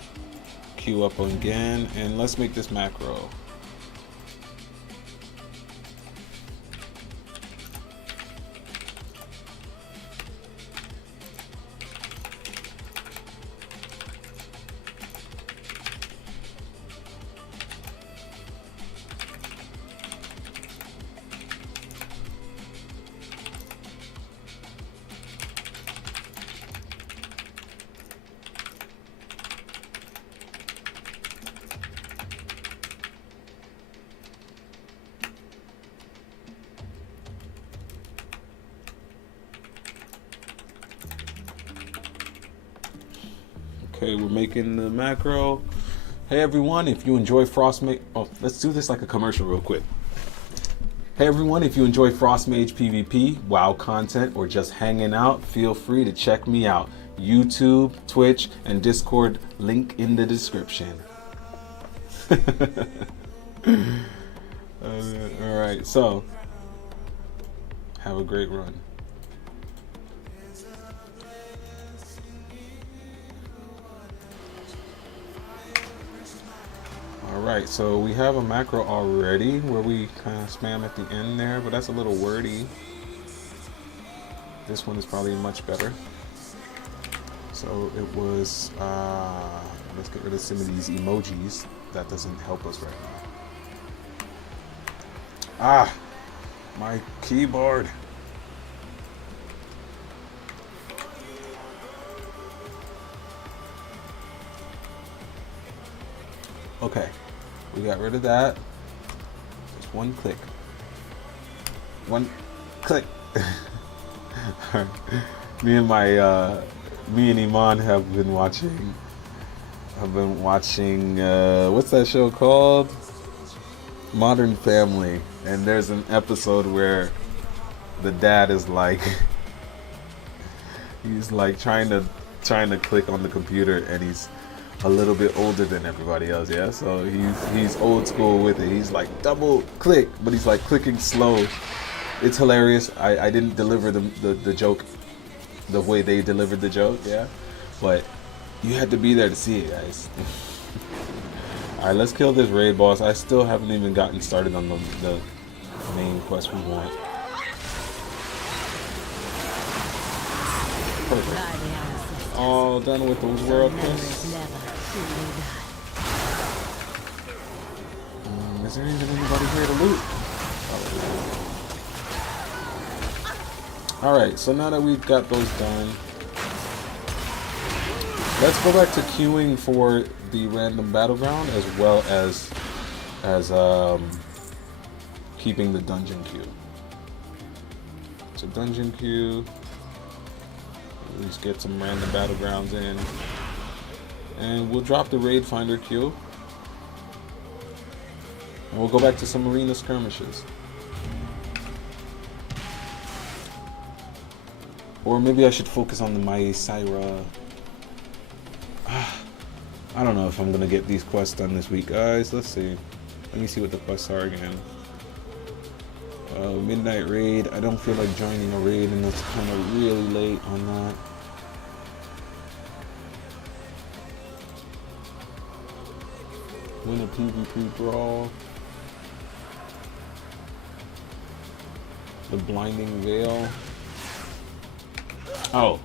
Queue up again, and let's make this macro. Okay, we're making the macro. Hey everyone, if you enjoy Frost Mage, oh, let's do this like a commercial real quick. Hey everyone, if you enjoy Frost Mage PvP, WoW content, or just hanging out, feel free to check me out. YouTube, Twitch, and Discord, link in the description. Alright, so, have a great run. Alright, so we have a macro already where we kind of spam at the end there, but that's a little wordy. This one is probably much better. So it was, let's get rid of some of these emojis. That doesn't help us right now. Ah, my keyboard. Okay, we got rid of that. Just one click. One click. Me and my me and Iman have been watching. I've been watching. What's that show called? Modern Family. And there's an episode where the dad is like, he's like trying to click on the computer, and he's a little bit older than everybody else. Yeah, so he's old school with it. He's like double click, but he's like clicking slow. It's hilarious. I didn't deliver the joke the way they delivered the joke, yeah, but you had to be there to see it, guys. Alright, let's kill this raid boss. I still haven't even gotten started on the main quest we want. Perfect. All done with those world quests. Is there even anybody here to loot? Alright, so now that we've got those done, let's go back to queuing for the random battleground, as well as keeping the dungeon queue. So dungeon queue, at least get some random battlegrounds in, and we'll drop the raid finder queue, and we'll go back to some arena skirmishes. Or maybe I should focus on the Mysaira. I don't know if I'm gonna get these quests done this week, guys. Let's see. Let me see what the quests are again. Midnight raid. I don't feel like joining a raid, and it's kind of really late on that. Win a PvP brawl. The blinding veil. Oh,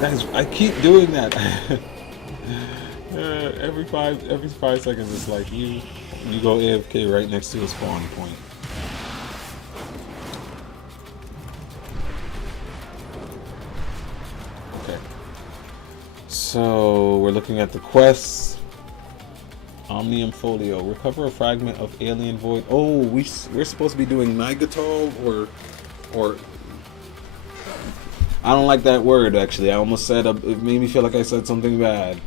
guys, I keep doing that. Every five seconds, it's like you go AFK right next to a spawn point. Okay, so we're looking at the quests. Omnium Folio. Recover a fragment of alien void. Oh, we're supposed to be doing Nigatal or I don't like that word, actually. I almost said, it made me feel like I said something bad.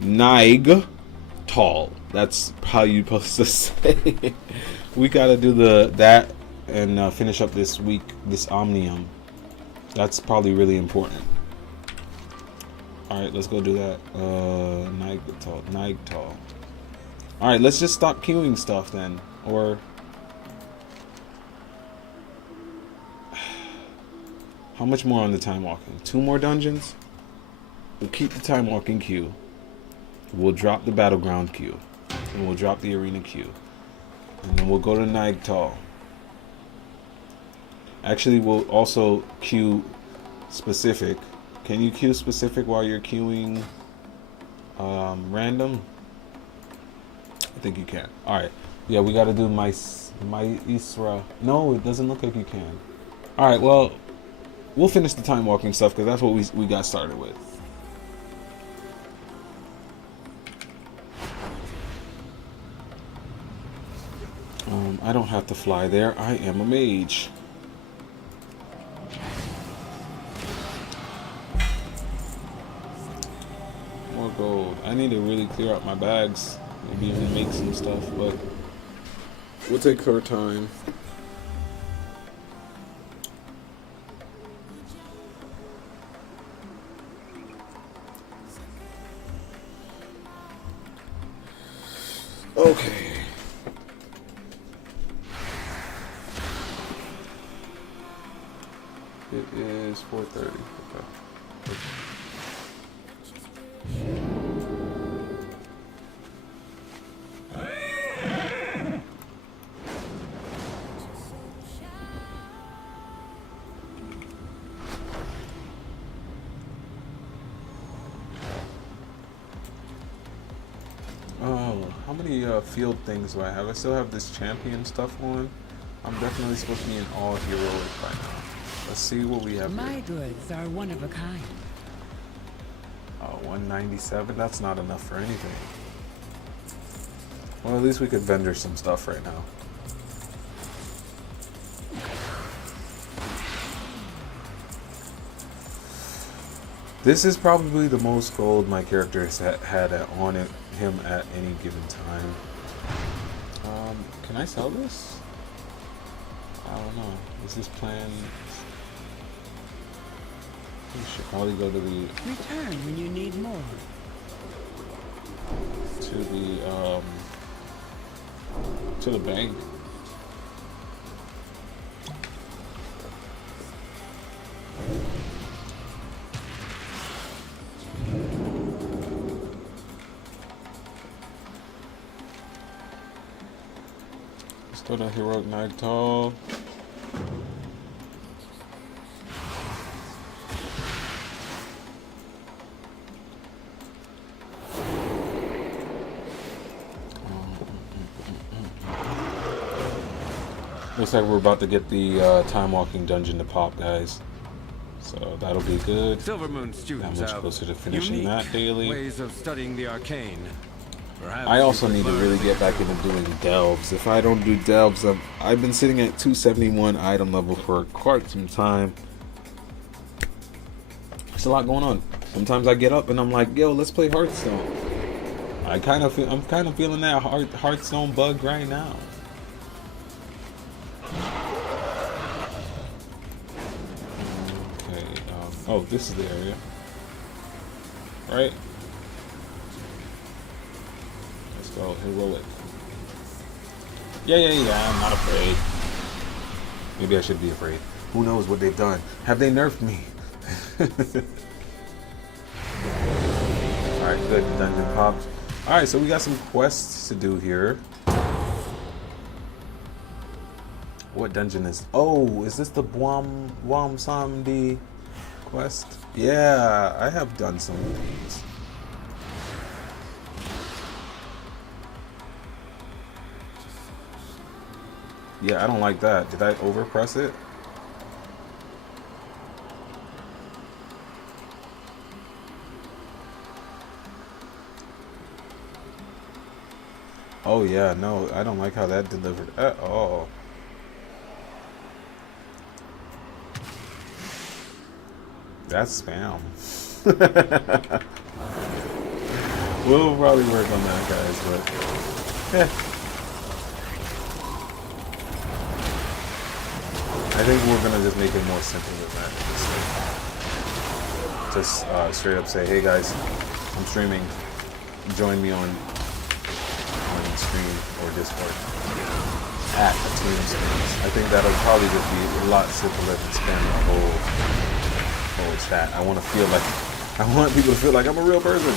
Nigatal. That's how you're supposed to say it. We gotta do that and finish up this week, this Omnium. That's probably really important. Alright, let's go do that. Nigatal. Alright, let's just stop queuing stuff then. Or how much more on the time walking? 2 more dungeons? We'll keep the time walking queue. We'll drop the battleground queue. And we'll drop the arena queue. And then we'll go to Nigtal. Actually, we'll also queue specific. Can you queue specific while you're queuing random? I think you can. Alright. Yeah, we gotta do my Isra. No, it doesn't look like you can. Alright, well, we'll finish the time walking stuff because that's what we got started with. I don't have to fly there. I am a mage. More gold. I need to really clear out my bags. Maybe even make some stuff, but we'll take our time. Okay. It is 4:30. Okay. How many field things do I have? I still have this champion stuff on. I'm definitely supposed to be in all heroic by now. Let's see what we have My here. goods are one of a kind. 197? That's not enough for anything. Well, at least we could vendor some stuff right now. This is probably the most gold my character has had on him at any given time. Can I sell this? I don't know. Is this plan? We should probably go to the Return when you need more. To the bank. Let's go to Heroic Nightall. Looks like we're about to get the time walking dungeon to pop, guys. So that'll be good. Silver Moon That students much have closer to finishing unique that daily. ways of studying the arcane. Perhaps I also you need to could really learn get back into doing delves. If I don't do delves, I've been sitting at 271 item level for quite some time. There's a lot going on. Sometimes I get up and I'm like, yo, let's play Hearthstone. I'm kind of feeling that Hearthstone bug right now. Okay. Oh, this is the area, right? Let's go heroic. Yeah. I'm not afraid. Maybe I should be afraid. Who knows what they've done? Have they nerfed me? Alright, good. Dungeon popped. Alright, so we got some quests to do here. What dungeon is... Oh, is this the Bwam Samdi quest? Yeah, I have done some of these. Yeah, I don't like that. Did I overpress it? Oh yeah, no, I don't like how that delivered at all. That's spam. We'll probably work on that, guys, but I think we're gonna just make it more simple than that. Just straight up say, hey guys, I'm streaming. Join me on stream or Discord at Atum Sphinx. I think that'll probably just be a lot simpler than spamming the whole chat. I want people to feel like I'm a real person.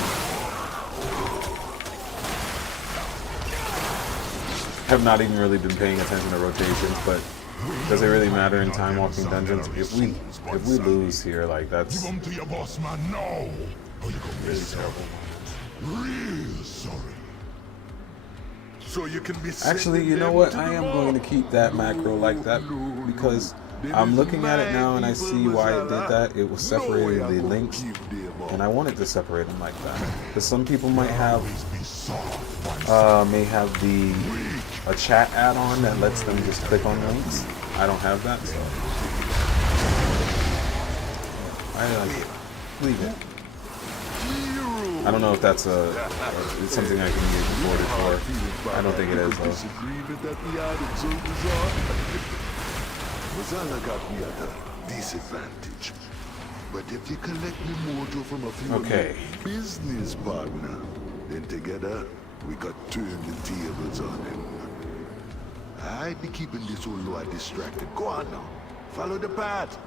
Have not even really been paying attention to rotations, but does it really matter in time walking dungeons? If we lose here, like that's Give 'em to your boss man now. Or you gonna really miss terrible. Real sorry. So you can be Actually, you know what? I am going to keep that macro like that because I'm looking at it now and I see why it did that. It was separating the links, and I wanted to separate them like that because some people might have a chat add-on that lets them just click on links. I don't have that, so I like it. Leave it. I don't know if that's it's something I can get recorded for. I don't think it is though. Mazala got me at a disadvantage. But if you collect me mojo from a few Okay. business partner, then together we could turn the tables on him. I be keeping this old lord distracted. Go on now. Follow the path.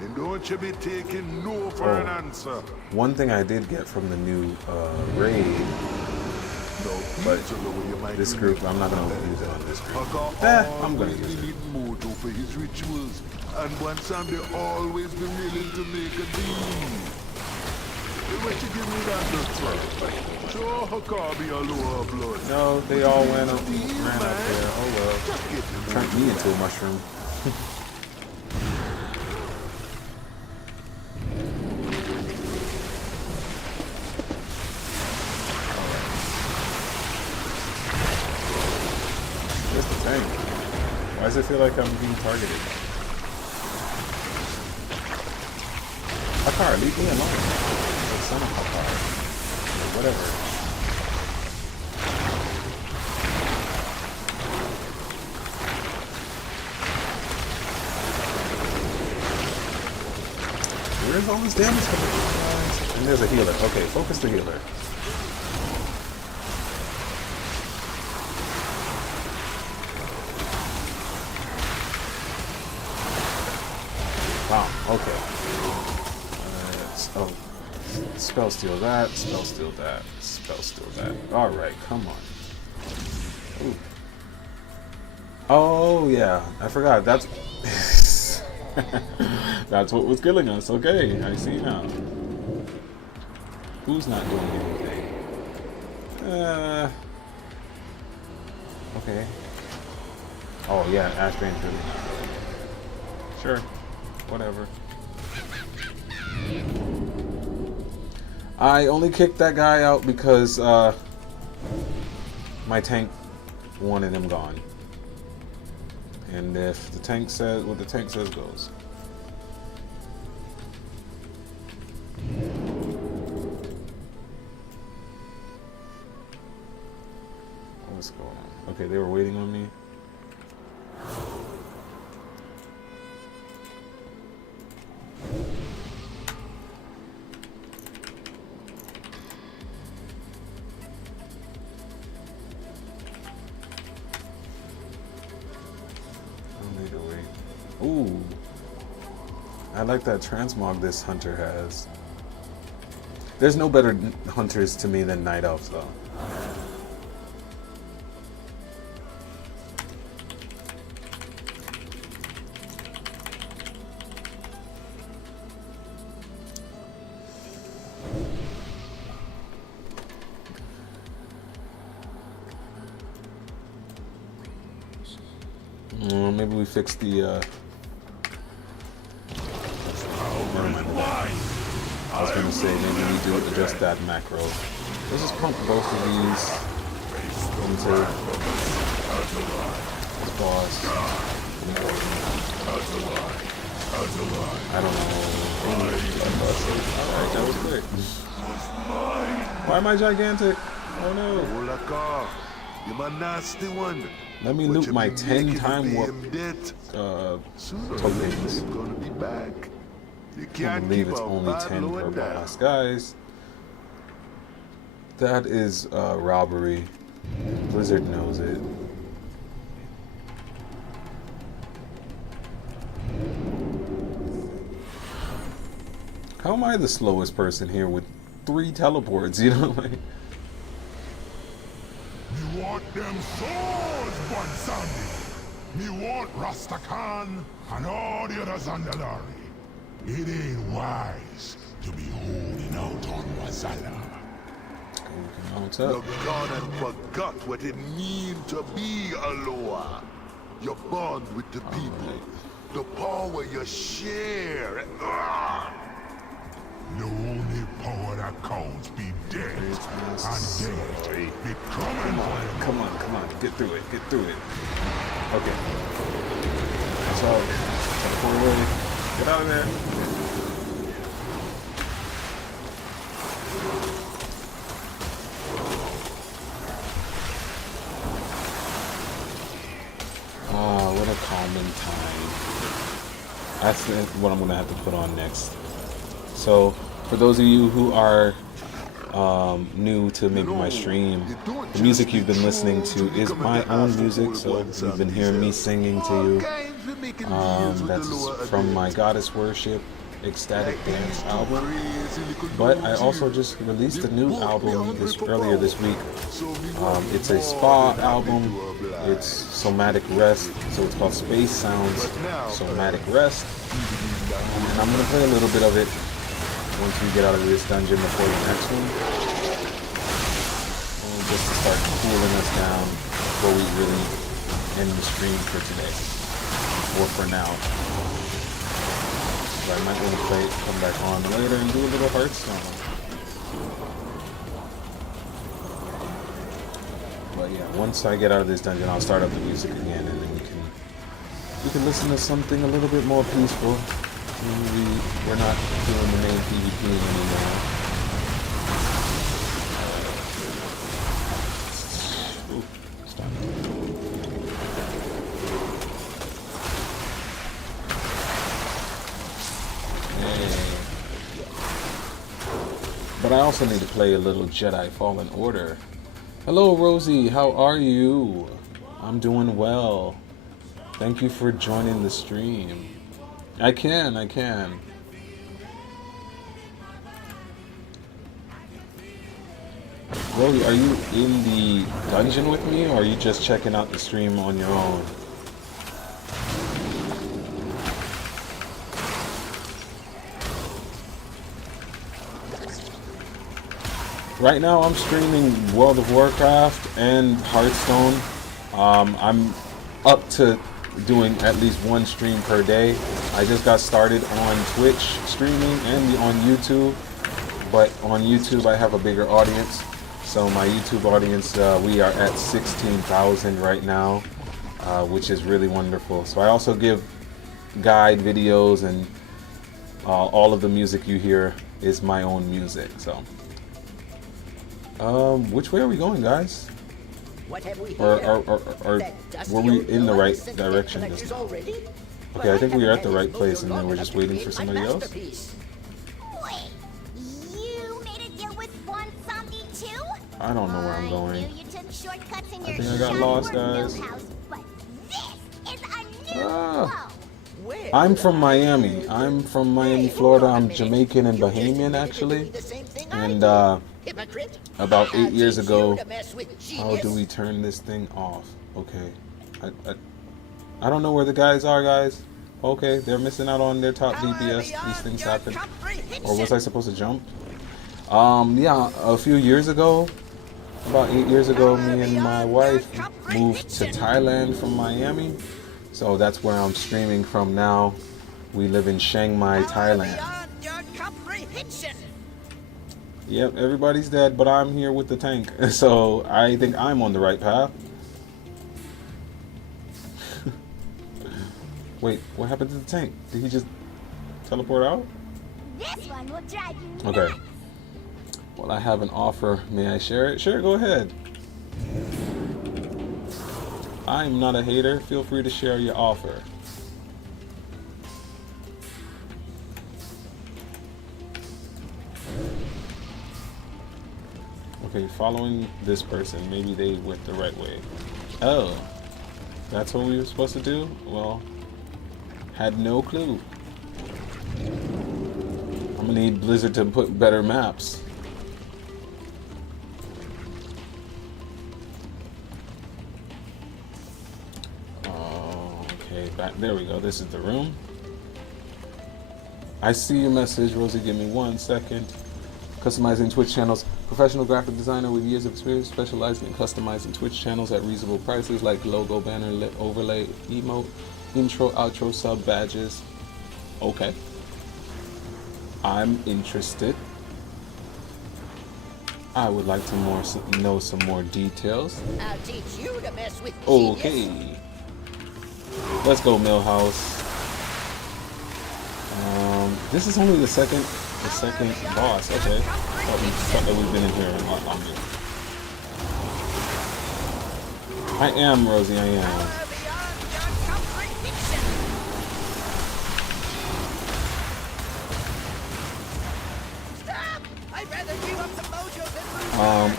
And don't you be taking no for an answer. One thing I did get from the new raid, but this group, I'm not going to use it on this group. I'm going to use it. Mojo for his rituals. And one time they always be willing to make a deal. What you give me that look for? Sure, Hakar be a lower blood. No, they all ran up there. Oh well. Turned me into a mushroom. Here's the thing. Why does it feel like I'm being targeted? Hakar, leave me alone. son of a car. Whatever. Where's all this damage coming from? And there's a healer. Okay, focus the healer. Wow, okay. Oh, spell steal that, spell steal that, spell steal that. Alright, come on. Ooh. Oh, yeah, I forgot. That's that's what was killing us. Okay, I see now. Who's not doing anything? Okay. Oh, yeah, Ashbane's really not doing it. Sure. Whatever. I only kicked that guy out because my tank wanted him gone. And if the tank says what the tank says goes. What's going on? Okay, they were waiting on me. Ooh, I like that transmog this hunter has. There's no better hunters to me than Night Elves, though. Maybe we fix the, never mind that. I was gonna say, maybe we do adjust that macro. Let's just pump both of these into this boss. I don't know. Alright, that was quick. Why am I gigantic? Oh no. You're my nasty one. Let me loot my 10-time warp tokens. I can't believe it's only 10 per boss. Guys, that is robbery. Blizzard knows it. How am I the slowest person here with 3 teleports, you know? Like, Me want them swords, Bonsandi. Me want Rastakhan and all the others on the lorry. It ain't wise to be holding out on Wazala. You're gone and forgot what it means to be Aloha. Your bond with the people. The power you share. The only power that counts be death. And death be coming. Come on, get through it. Okay. So, pull away. Get out of there. Oh, what a calming time. That's what I'm gonna have to put on next. So, for those of you who are new to maybe my stream, the music you've been listening to is my own music, so you've been hearing me singing to you. That's from my Goddess Worship Ecstatic Dance album. But I also just released a new album earlier this week. It's a spa album. It's Somatic Rest, so it's called Space Sounds Somatic Rest. And I'm gonna play a little bit of it once we get out of this dungeon before the next one. And just to start cooling us down before we really end the stream for today. Or for now. So I might want to play it, come back on later and do a little Hearthstone. But yeah, once I get out of this dungeon, I'll start up the music again, and then we can listen to something a little bit more peaceful. We're not doing the main PvP anymore. I also need to play a little Jedi Fallen Order. Hello, Rosie. How are you? I'm doing well. Thank you for joining the stream. I can. Rosie, are you in the dungeon with me, or are you just checking out the stream on your own? Right now I'm streaming World of Warcraft and Hearthstone. I'm up to doing at least one stream per day. I just got started on Twitch streaming and on YouTube, but on YouTube I have a bigger audience. So my YouTube audience, we are at 16,000 right now, which is really wonderful. So I also give guide videos, and all of the music you hear is my own music. So which way are we going, guys? What have we Or here? were we in the right direction just now? Okay, I think we are at the right place, and then we're just waiting for somebody else. Wait, you made a deal with one zombie too? I don't know where I'm I going. knew you took shortcuts in your think I got shop lost, or mill guys. house, but this is a new Ah. flow. I'm from Miami. I'm from Miami, Florida. I'm Jamaican and Bahamian, actually. And about 8 years ago, how do we turn this thing off? Okay. I don't know where the guys are, guys. Okay, they're missing out on their top DPS. These things happen. Or was I supposed to jump? Yeah, a few years ago, about 8 years ago, me and my wife moved to Thailand from Miami. So that's where I'm streaming from now. We live in Chiang Mai, Thailand. Yep, everybody's dead, but I'm here with the tank. So I think I'm on the right path. Wait, what happened to the tank? Did he just teleport out? This one will drive you Okay. nuts. Well, I have an offer. May I share it? Sure, go ahead. I'm not a hater. Feel free to share your offer. Okay, following this person. Maybe they went the right way. Oh, that's what we were supposed to do? Well, had no clue. I'm gonna need Blizzard to put better maps. Okay, back there we go. This is the room. I see your message, Rosie. Give me 1 second. Customizing Twitch channels. Professional graphic designer with years of experience specializing in customizing Twitch channels at reasonable prices like logo, banner, overlay, emote, intro, outro, sub, badges. Okay. I'm interested. I would like to know some more details. I'll teach you to mess with Okay. Let's go, Millhouse. This is only the second boss. Okay. Thought that we've been in here a lot longer. I am, Rosie, I am.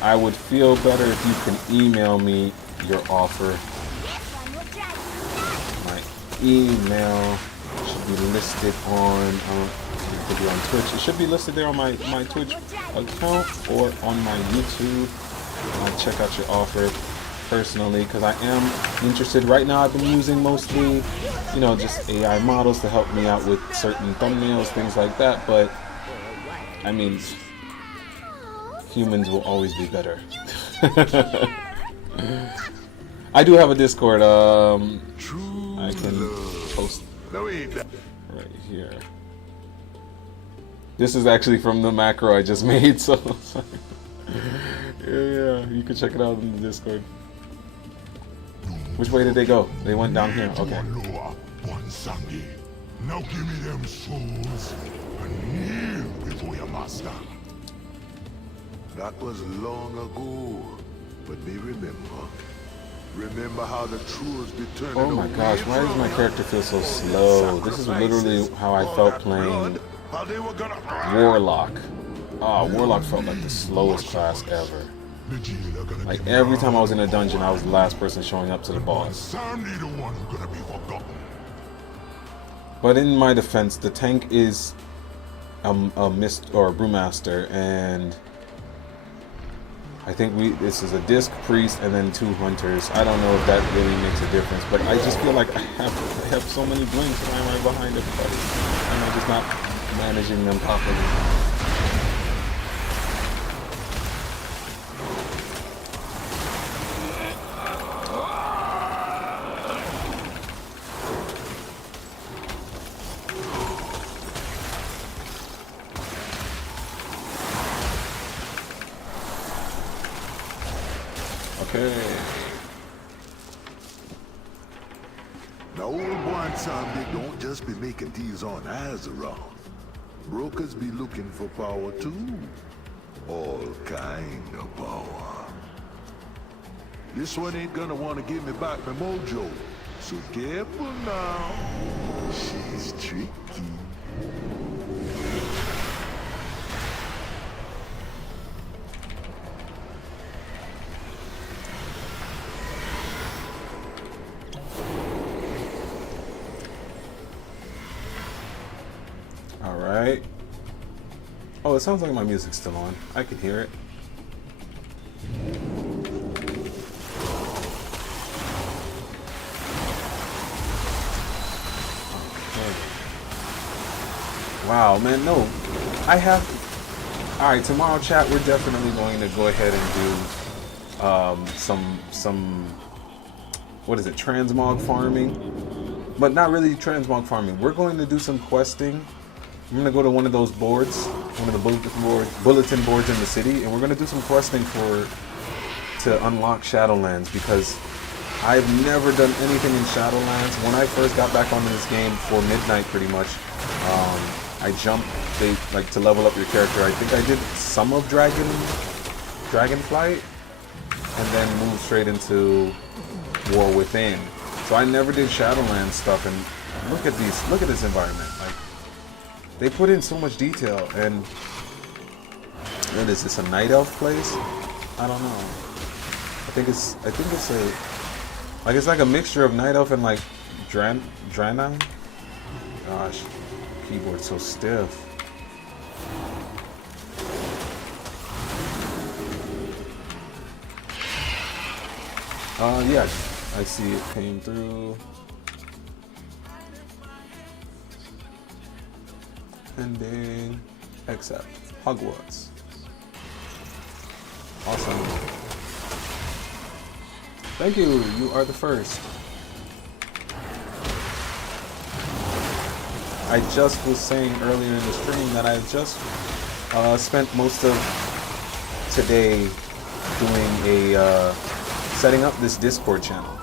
I would feel better if you can email me your offer. My email should be listed on on Twitch. It should be listed there on my Twitch account or on my YouTube. I'll check out your offer personally because I am interested. Right now I've been using mostly, just AI models to help me out with certain thumbnails, things like that, but I mean, humans will always be better. I do have a Discord. I can post right here. This is actually from the macro I just made, so yeah, you can check it out in the Discord. Which way did they go? They went down here. Okay. Now give me them souls and kneel before your master. That was long ago, but me remember how the truths be turning. Oh my gosh, why does my character feel so slow? This is literally how I felt playing Warlock. Warlock felt like the slowest class ever. The jailer gonna Like give me every time I all was in a the dungeon, I power. was the last person showing up to the boss. Sandy the one who's gonna be forgotten. But in my defense, the tank is a mist or a brewmaster, and I think this is a disc priest and then 2 hunters. I don't know if that really makes a difference, but I just feel like I have so many blinks. Why am I behind everybody? Am I just not managing them properly? Okay. Now old boy and Sandy don't just be making deals on Azeroth. Brokers be looking for power too. All kind of power. This one ain't gonna want to give me back my mojo. So careful now. She's tricky. Alright. Oh, it sounds like my music's still on. I can hear it. Okay. Wow, man, no. I have... Alright, tomorrow, chat, we're definitely going to go ahead and do some... What is it? Transmog farming? But not really transmog farming. We're going to do some questing. I'm gonna go to one of those boards, one of the bulletin boards in the city, and we're gonna do some questing to unlock Shadowlands, because I've never done anything in Shadowlands. When I first got back onto this game for midnight, pretty much, I jumped to level up your character. I think I did some of Dragonflight, and then moved straight into War Within. So I never did Shadowlands stuff, and look at this environment. Like, they put in so much detail, and what is this, a night elf place? I don't know. I think it's it's like a mixture of night elf and like Draenei. Gosh, keyboard's so stiff. Yeah, I see it came through. Pending. Accept. Hogwarts. Awesome. Thank you. You are the first. I just was saying earlier in the stream that I just spent most of today doing setting up this Discord channel,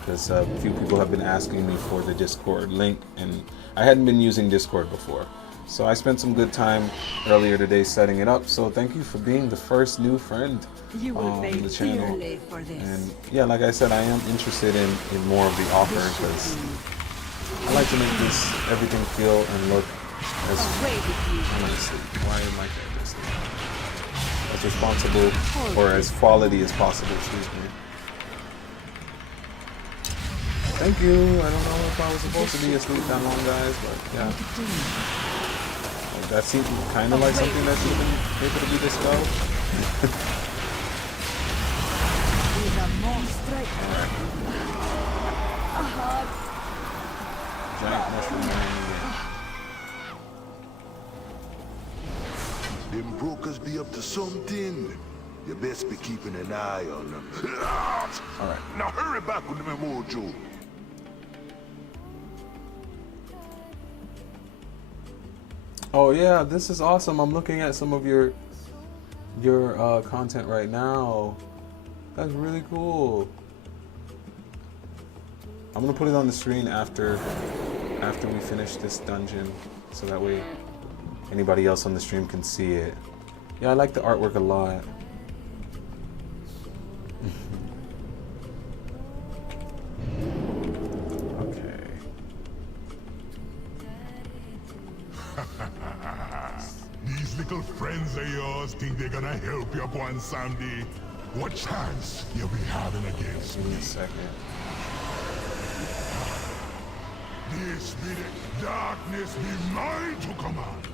because a few people have been asking me for the Discord link, and I hadn't been using Discord before. So I spent some good time earlier today setting it up. So thank you for being the first new friend on the channel. And yeah, like I said, I am interested in more of the offer, because I like to make everything feel and look as honestly, why am I doing this thing? As responsible or as quality as possible, excuse me. Thank you. I don't know if I was supposed to be asleep that long, guys, but yeah. Like, that seemed kind of like something that's even able to be dispelled. Alright. Giant mushroom man. Them brokers be up to something. You best be keeping an eye on them. Alright. Now hurry back with the mojo. Oh yeah, this is awesome. I'm looking at some of your content right now. That's really cool. I'm gonna put it on the screen after we finish this dungeon, so that way anybody else on the stream can see it. Yeah, I like the artwork a lot. Okay. These little friends of yours think they're gonna help you one someday? What chance you'll be having against Give me me? a second. This be the darkness be mine to command.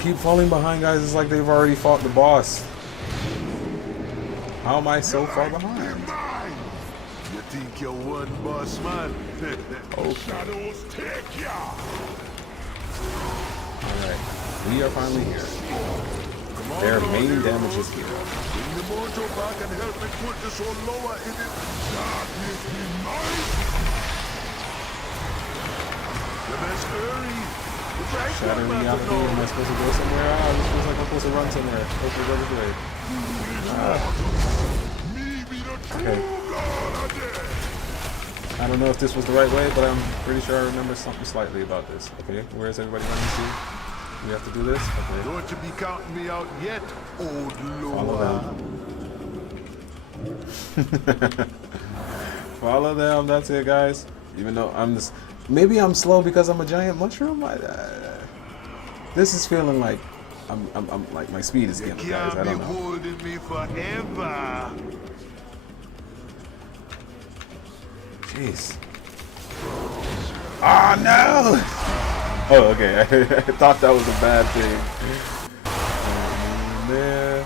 Keep falling behind, guys. It's like they've already fought the boss. How am I so far behind? You think you're one boss, man? Shadows take ya. Alright, we are finally here. Their main damage is here. Bring the mojo back and help me put this one lower in it. Darkness be mine. You best hurry. The price Shattering one, reality. Am I supposed to go somewhere? Ah, this feels like I'm supposed to run somewhere. Supposed to go this way. Okay. I don't know if this was the right way, but I'm pretty sure I remember something slightly about this. Okay, where's everybody running to? We have to do this? Okay. Don't you be counting me out yet, old Follow Loa. them. Follow them, that's it, guys. Even though I'm just... Maybe I'm slow because I'm a giant mushroom? This is feeling like... I'm like my speed is getting, guys. I don't know. Holding me forever. Jeez. Ah, no! Oh, okay. I thought that was a bad thing. There.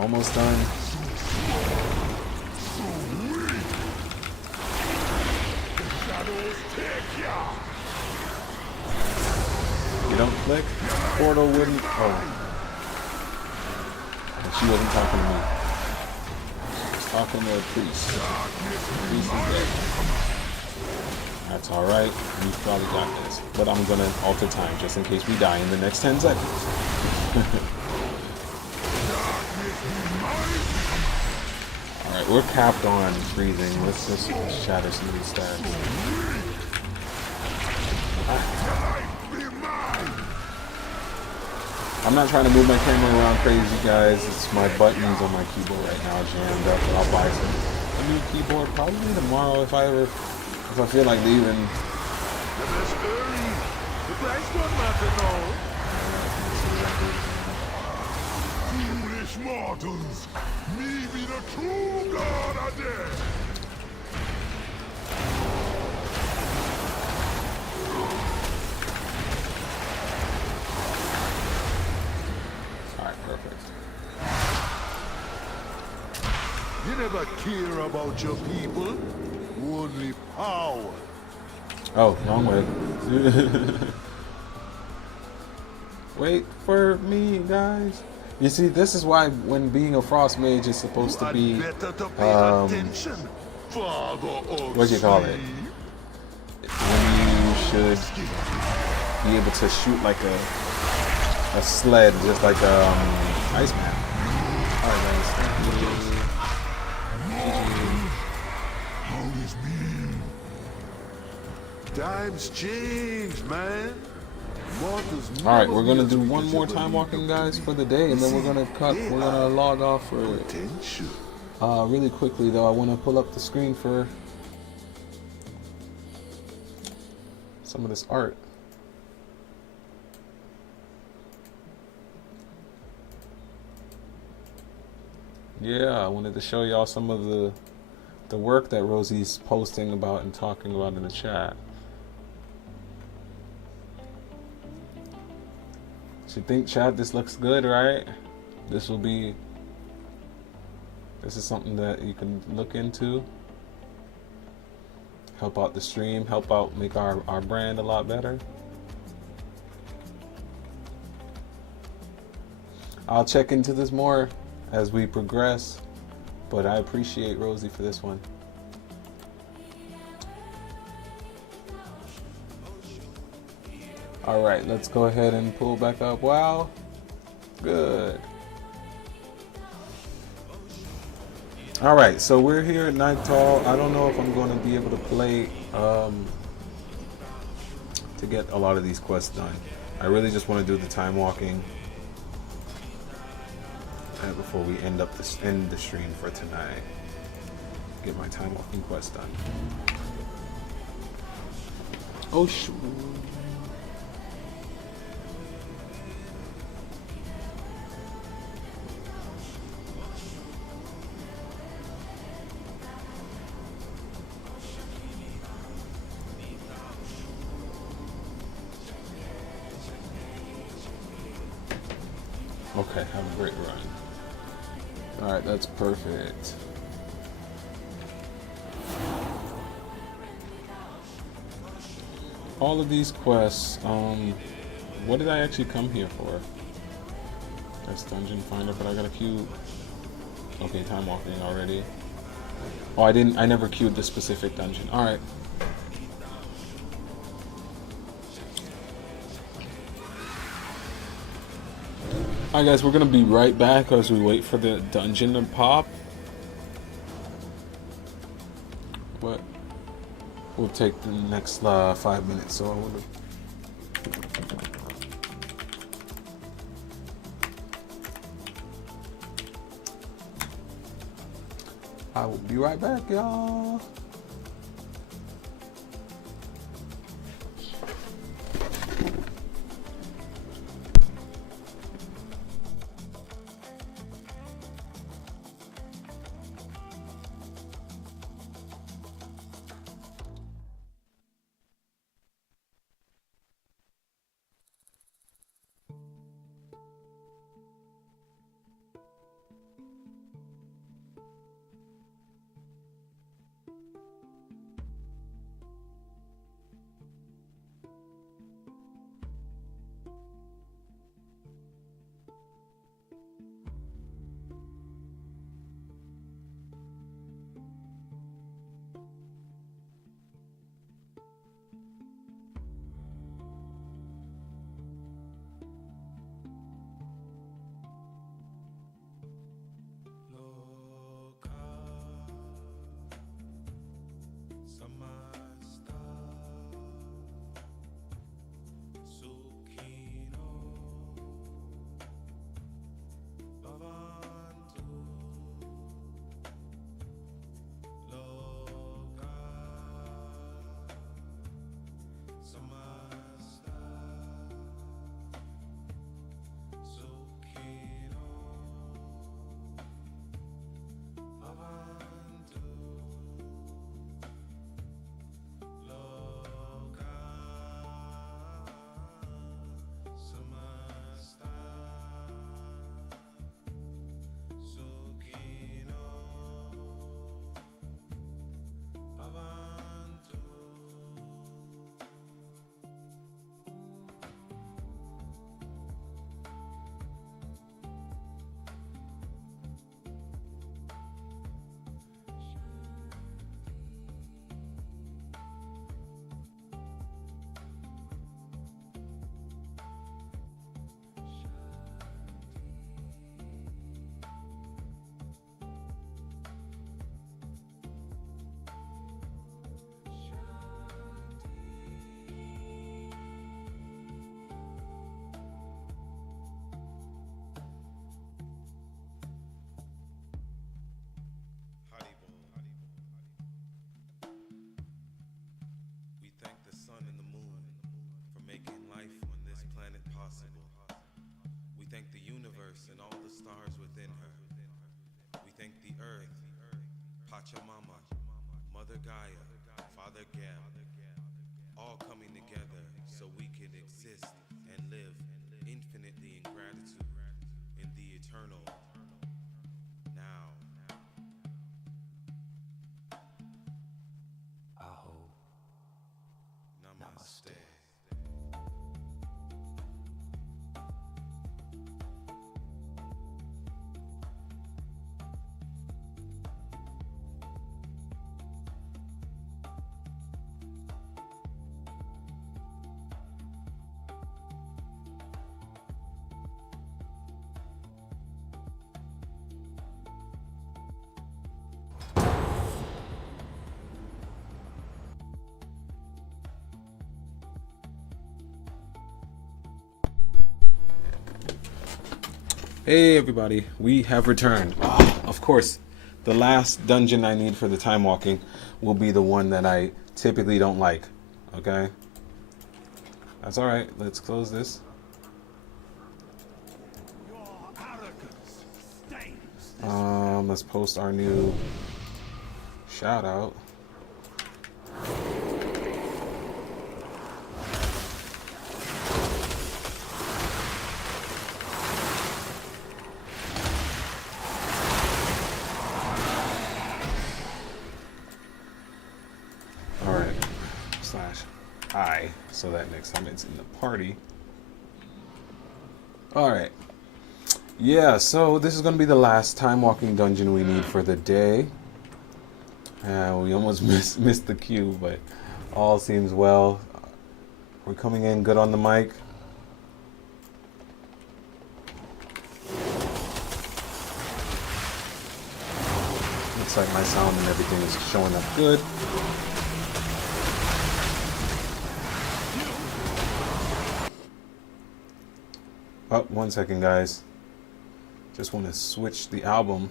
Almost done. You don't click? Portal wouldn't. Oh. She wasn't talking to me. She was talking to a priest. Priest is dead. That's alright. We've probably got this. But I'm gonna alter time just in case we die in the next 10 seconds. Alright, we're capped on freezing. Let's just shatter some of these stats. I'm not trying to move my camera around crazy, guys. It's my buttons on my keyboard right now jammed up. I'll buy a new keyboard probably tomorrow if I feel like leaving. Foolish mortals, me be the true god of death. You never care about your people, only power. Oh, wrong way. Wait for me, guys. You see, this is why when being a Frost Mage is supposed to be, what do you call it? When you should be able to shoot like a sled, just like Iceman. Alright, guys. Thank you. Times change, man. Alright, we're gonna do one more time walking, guys, for the day, and then we're gonna log off for really quickly though. I wanna pull up the screen for some of this art. Yeah, I wanted to show y'all some of the work that Rosie's posting about and talking about in the chat. So you think, chat, this looks good, right? This is something that you can look into. Help out the stream, help out make our brand a lot better. I'll check into this more as we progress, but I appreciate Rosie for this one. All right, let's go ahead and pull back up. Wow, good. All right, so we're here at Nightfall. I don't know if I'm going to be able to play to get a lot of these quests done. I really just want to do the time walking. before we end the stream for tonight. Get my time walking quest done. Oh shoot. Okay, have a great run. Alright, that's perfect. All of these quests, what did I actually come here for? That's dungeon finder, but I got a cube. Okay, time walking already. Oh, I never queued the specific dungeon. Alright. Alright guys, we're gonna be right back as we wait for the dungeon to pop. But we'll take the next 5 minutes, so I will be right back, y'all. And all the stars within her. We thank the earth, Pachamama, Mother Gaia, Father Gab, all coming together so we can exist and live infinitely in gratitude in the eternal now. Aho. Namaste. Hey everybody, we have returned. Oh, of course, the last dungeon I need for the time walking will be the one that I typically don't like. Okay? That's alright, let's close this. Let's post our new shout out. /I, so that next time it's in the party. Alright. Yeah, so this is going to be the last time walking dungeon we need for the day. We almost missed the queue, but all seems well. We're coming in good on the mic. Looks like my sound and everything is showing up good. Oh, 1 second, guys. Just want to switch the album.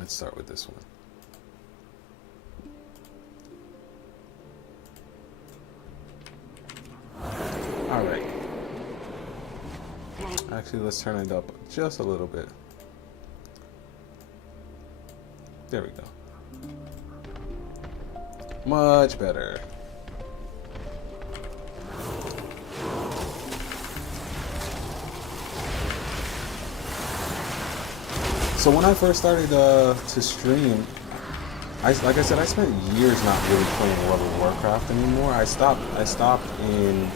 Let's start with this one. All right. Actually, let's turn it up just a little bit. There we go. Much better. So when I first started to stream, like I said, I spent years not really playing World of Warcraft anymore. I stopped in.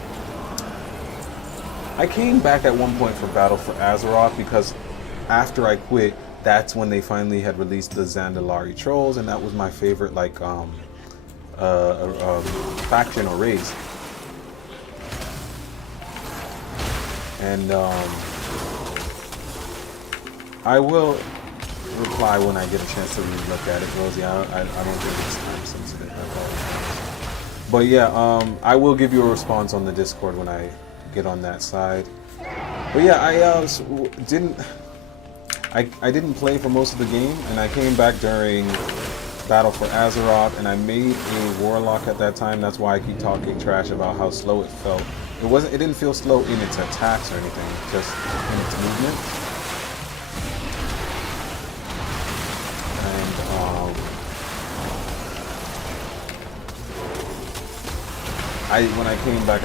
I came back at one point for Battle for Azeroth because after I quit, that's when they finally had released the Zandalari Trolls, and that was my favorite faction or race. And I will reply when I get a chance to really look at it, Rosie. I don't think it's time sensitive at all. But yeah, I will give you a response on the Discord when I get on that side. But yeah, I didn't play for most of the game, and I came back during Battle for Azeroth, and I made a warlock at that time. That's why I keep talking trash about how slow it felt. It didn't feel slow in its attacks or anything, just in its movement. And when I came back,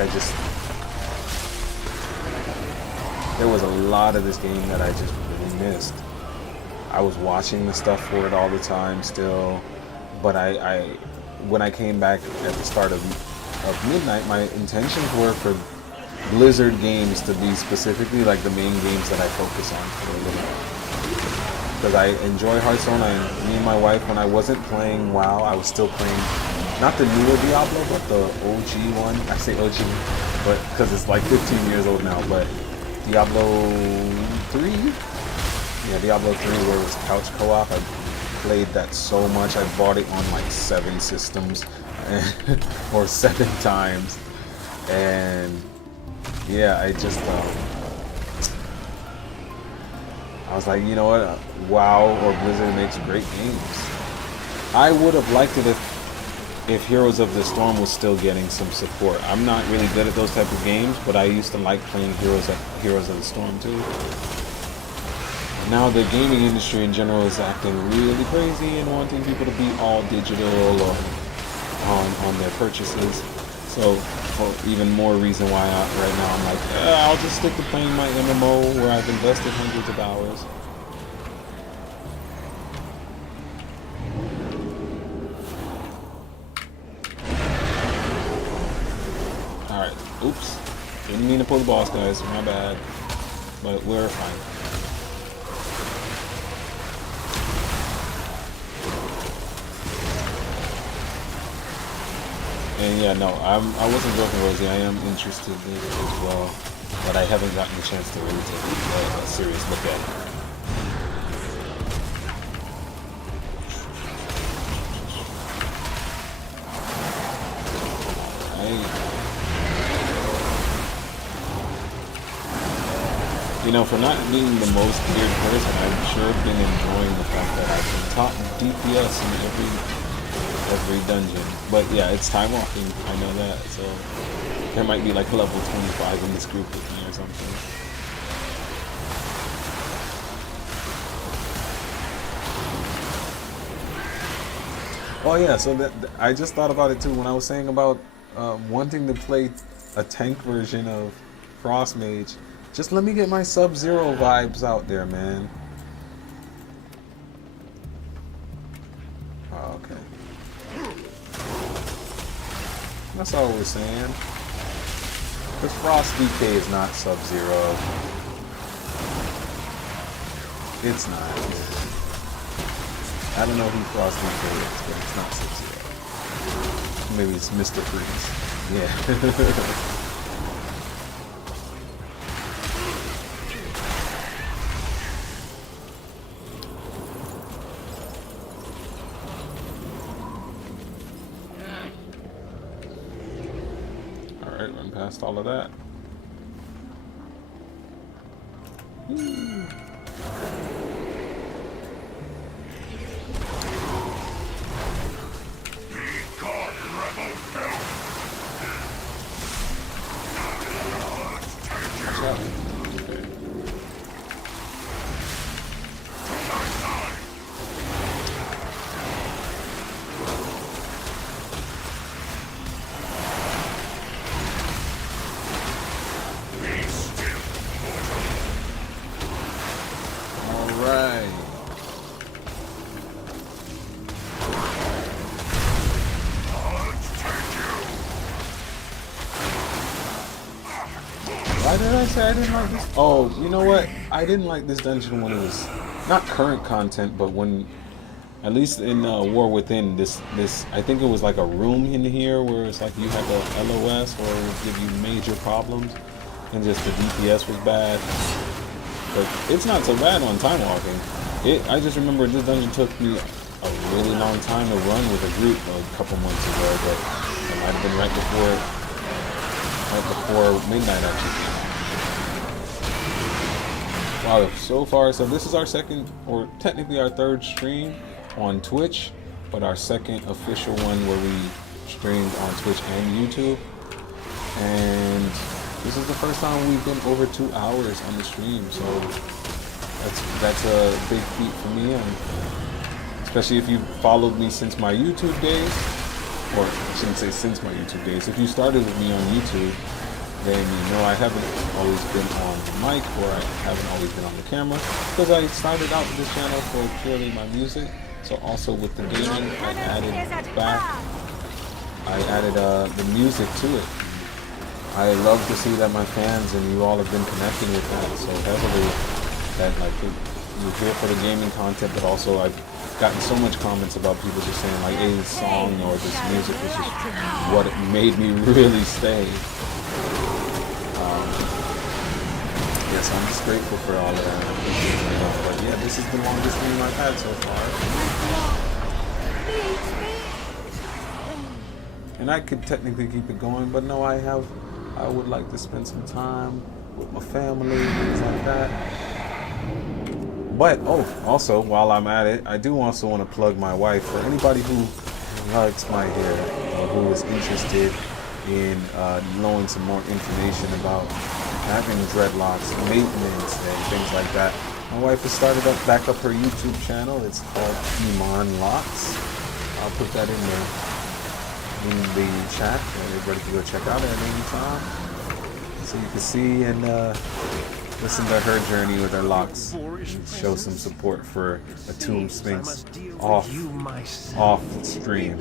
there was a lot of this game that I just really missed. I was watching the stuff for it all the time still, but when I came back at the start of midnight, my intentions were for Blizzard games to be specifically like the main games that I focus on for a little while. Because I enjoy Hearthstone. Me and my wife, when I wasn't playing WoW, I was still playing, not the newer Diablo, but the OG one. I say OG, but because it's like 15 years old now, but Diablo 3? Yeah, Diablo 3 where it was couch co-op. I played that so much. I bought it on like 7 systems or 7 times. And yeah, I just I was like, you know what? WoW or Blizzard makes great games. I would have liked it if Heroes of the Storm was still getting some support. I'm not really good at those type of games, but I used to like playing Heroes of the Storm too. Now the gaming industry in general is acting really crazy and wanting people to be all digital or on their purchases. So for even more reason why right now I'm like, I'll just stick to playing my MMO where I've invested hundreds of hours. Alright, oops. Didn't mean to pull the boss, guys, my bad. But we're fine. And yeah, no, I wasn't joking, Rosie. I am interested in it as well, but I haven't gotten a chance to really take a serious look at it. know, for not being the most geared person, I've sure been enjoying the fact that I've been top DPS in every dungeon. But yeah, it's time walking. I know that. So there might be like level 25 in this group with me or something. Oh yeah, so that I just thought about it too when I was saying about wanting to play a tank version of Frost Mage. Just let me get my Sub-Zero vibes out there, man. Oh, okay. That's all we're saying. Because Frost DK is not Sub-Zero. It's not. I don't know who Frost DK is, but it's not Sub-Zero. Maybe it's Mr. Freeze. Yeah. Alright, run past all of that. Why did I say I didn't like this? Oh, you know what? I didn't like this dungeon when it was not current content, but when, at least in War Within, this I think it was like a room in here where it's like you had the LOS or it would give you major problems, and just the DPS was bad. But it's not so bad on time walking. I just remember this dungeon took me a really long time to run with a group a couple months ago, but it might have been right before midnight actually. Wow, so far, so this is our second, or technically our third stream on Twitch, but our second official one where we streamed on Twitch and YouTube. And this is the first time we've been over 2 hours on the stream, so that's a big feat for me, and especially if you followed me since my YouTube days, or I shouldn't say since my YouTube days. If you started with me on YouTube, then you know I haven't always been on the mic, or I haven't always been on the camera, because I started out with this channel for purely my music. So also with the gaming, I added the music to it. I love to see that my fans and you all have been connecting with that so heavily, that like you're here for the gaming content, but also I've gotten so much comments about people just saying like, hey, this song or this music was just what it made me really stay. Yes, I'm just grateful for all of that. But yeah, this is the longest stream I've had so far. And I could technically keep it going, but no, I would like to spend some time with my family, things like that. But, oh, also, while I'm at it, I do also want to plug my wife. For anybody who likes my hair, or who is interested in knowing some more information about having dreadlocks, maintenance, and things like that. My wife has started back up her YouTube channel. It's called Iman Locks. I'll put that in the chat, and everybody can go check out it at any time, so you can see and listen to her journey with her locks, and show some support for Atum Sphinx off stream.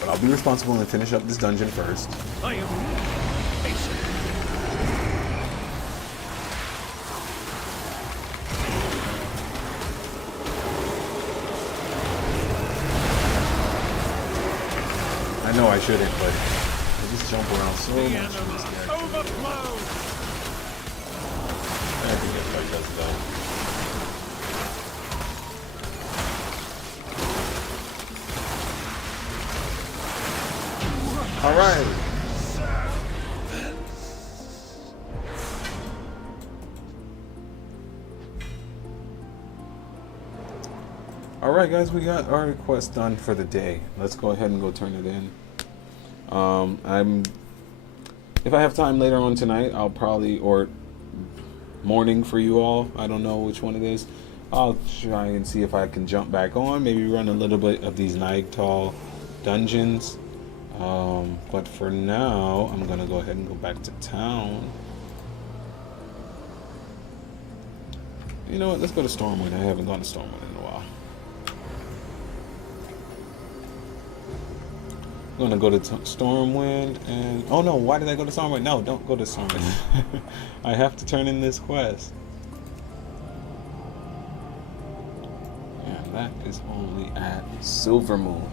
But I'll be responsible and finish up this dungeon first. I am I know I shouldn't, but I just jump around so much in this character. I have to get like that done. Alright. Alright guys, we got our quest done for the day. Let's go ahead and go turn it in. If I have time later on tonight, I'll probably, or morning for you all, I don't know which one it is, I'll try and see if I can jump back on, maybe run a little bit of these Nightall dungeons. But for now, I'm gonna go ahead and go back to town. You know what, let's go to Stormwind. I haven't gone to Stormwind in a while. I'm gonna go to Stormwind and... Oh no, why did I go to Stormwind? No, don't go to Stormwind. I have to turn in this quest. And that is only at Silvermoon.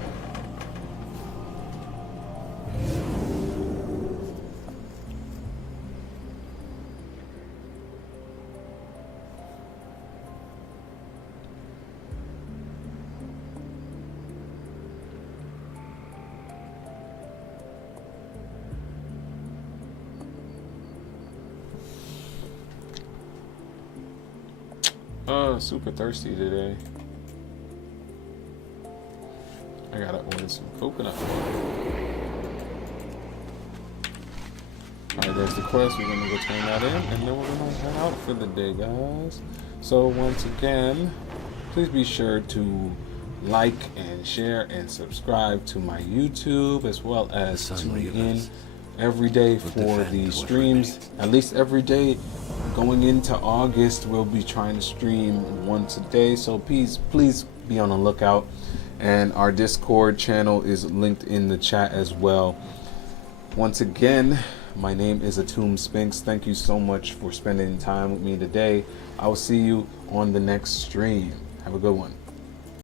Super thirsty today. I gotta order some coconut water. Alright, there's the quest. We're gonna go turn that in, and then we're gonna head out for the day, guys. So once again, please be sure to like and share and subscribe to my YouTube, as well as tune in every day for the streams. At least every day going into August, we'll be trying to stream once a day, so please be on the lookout. And our Discord channel is linked in the chat as well. Once again, my name is Atum Sphinx. Thank you so much for spending time with me today. I will see you on the next stream. Have a good one.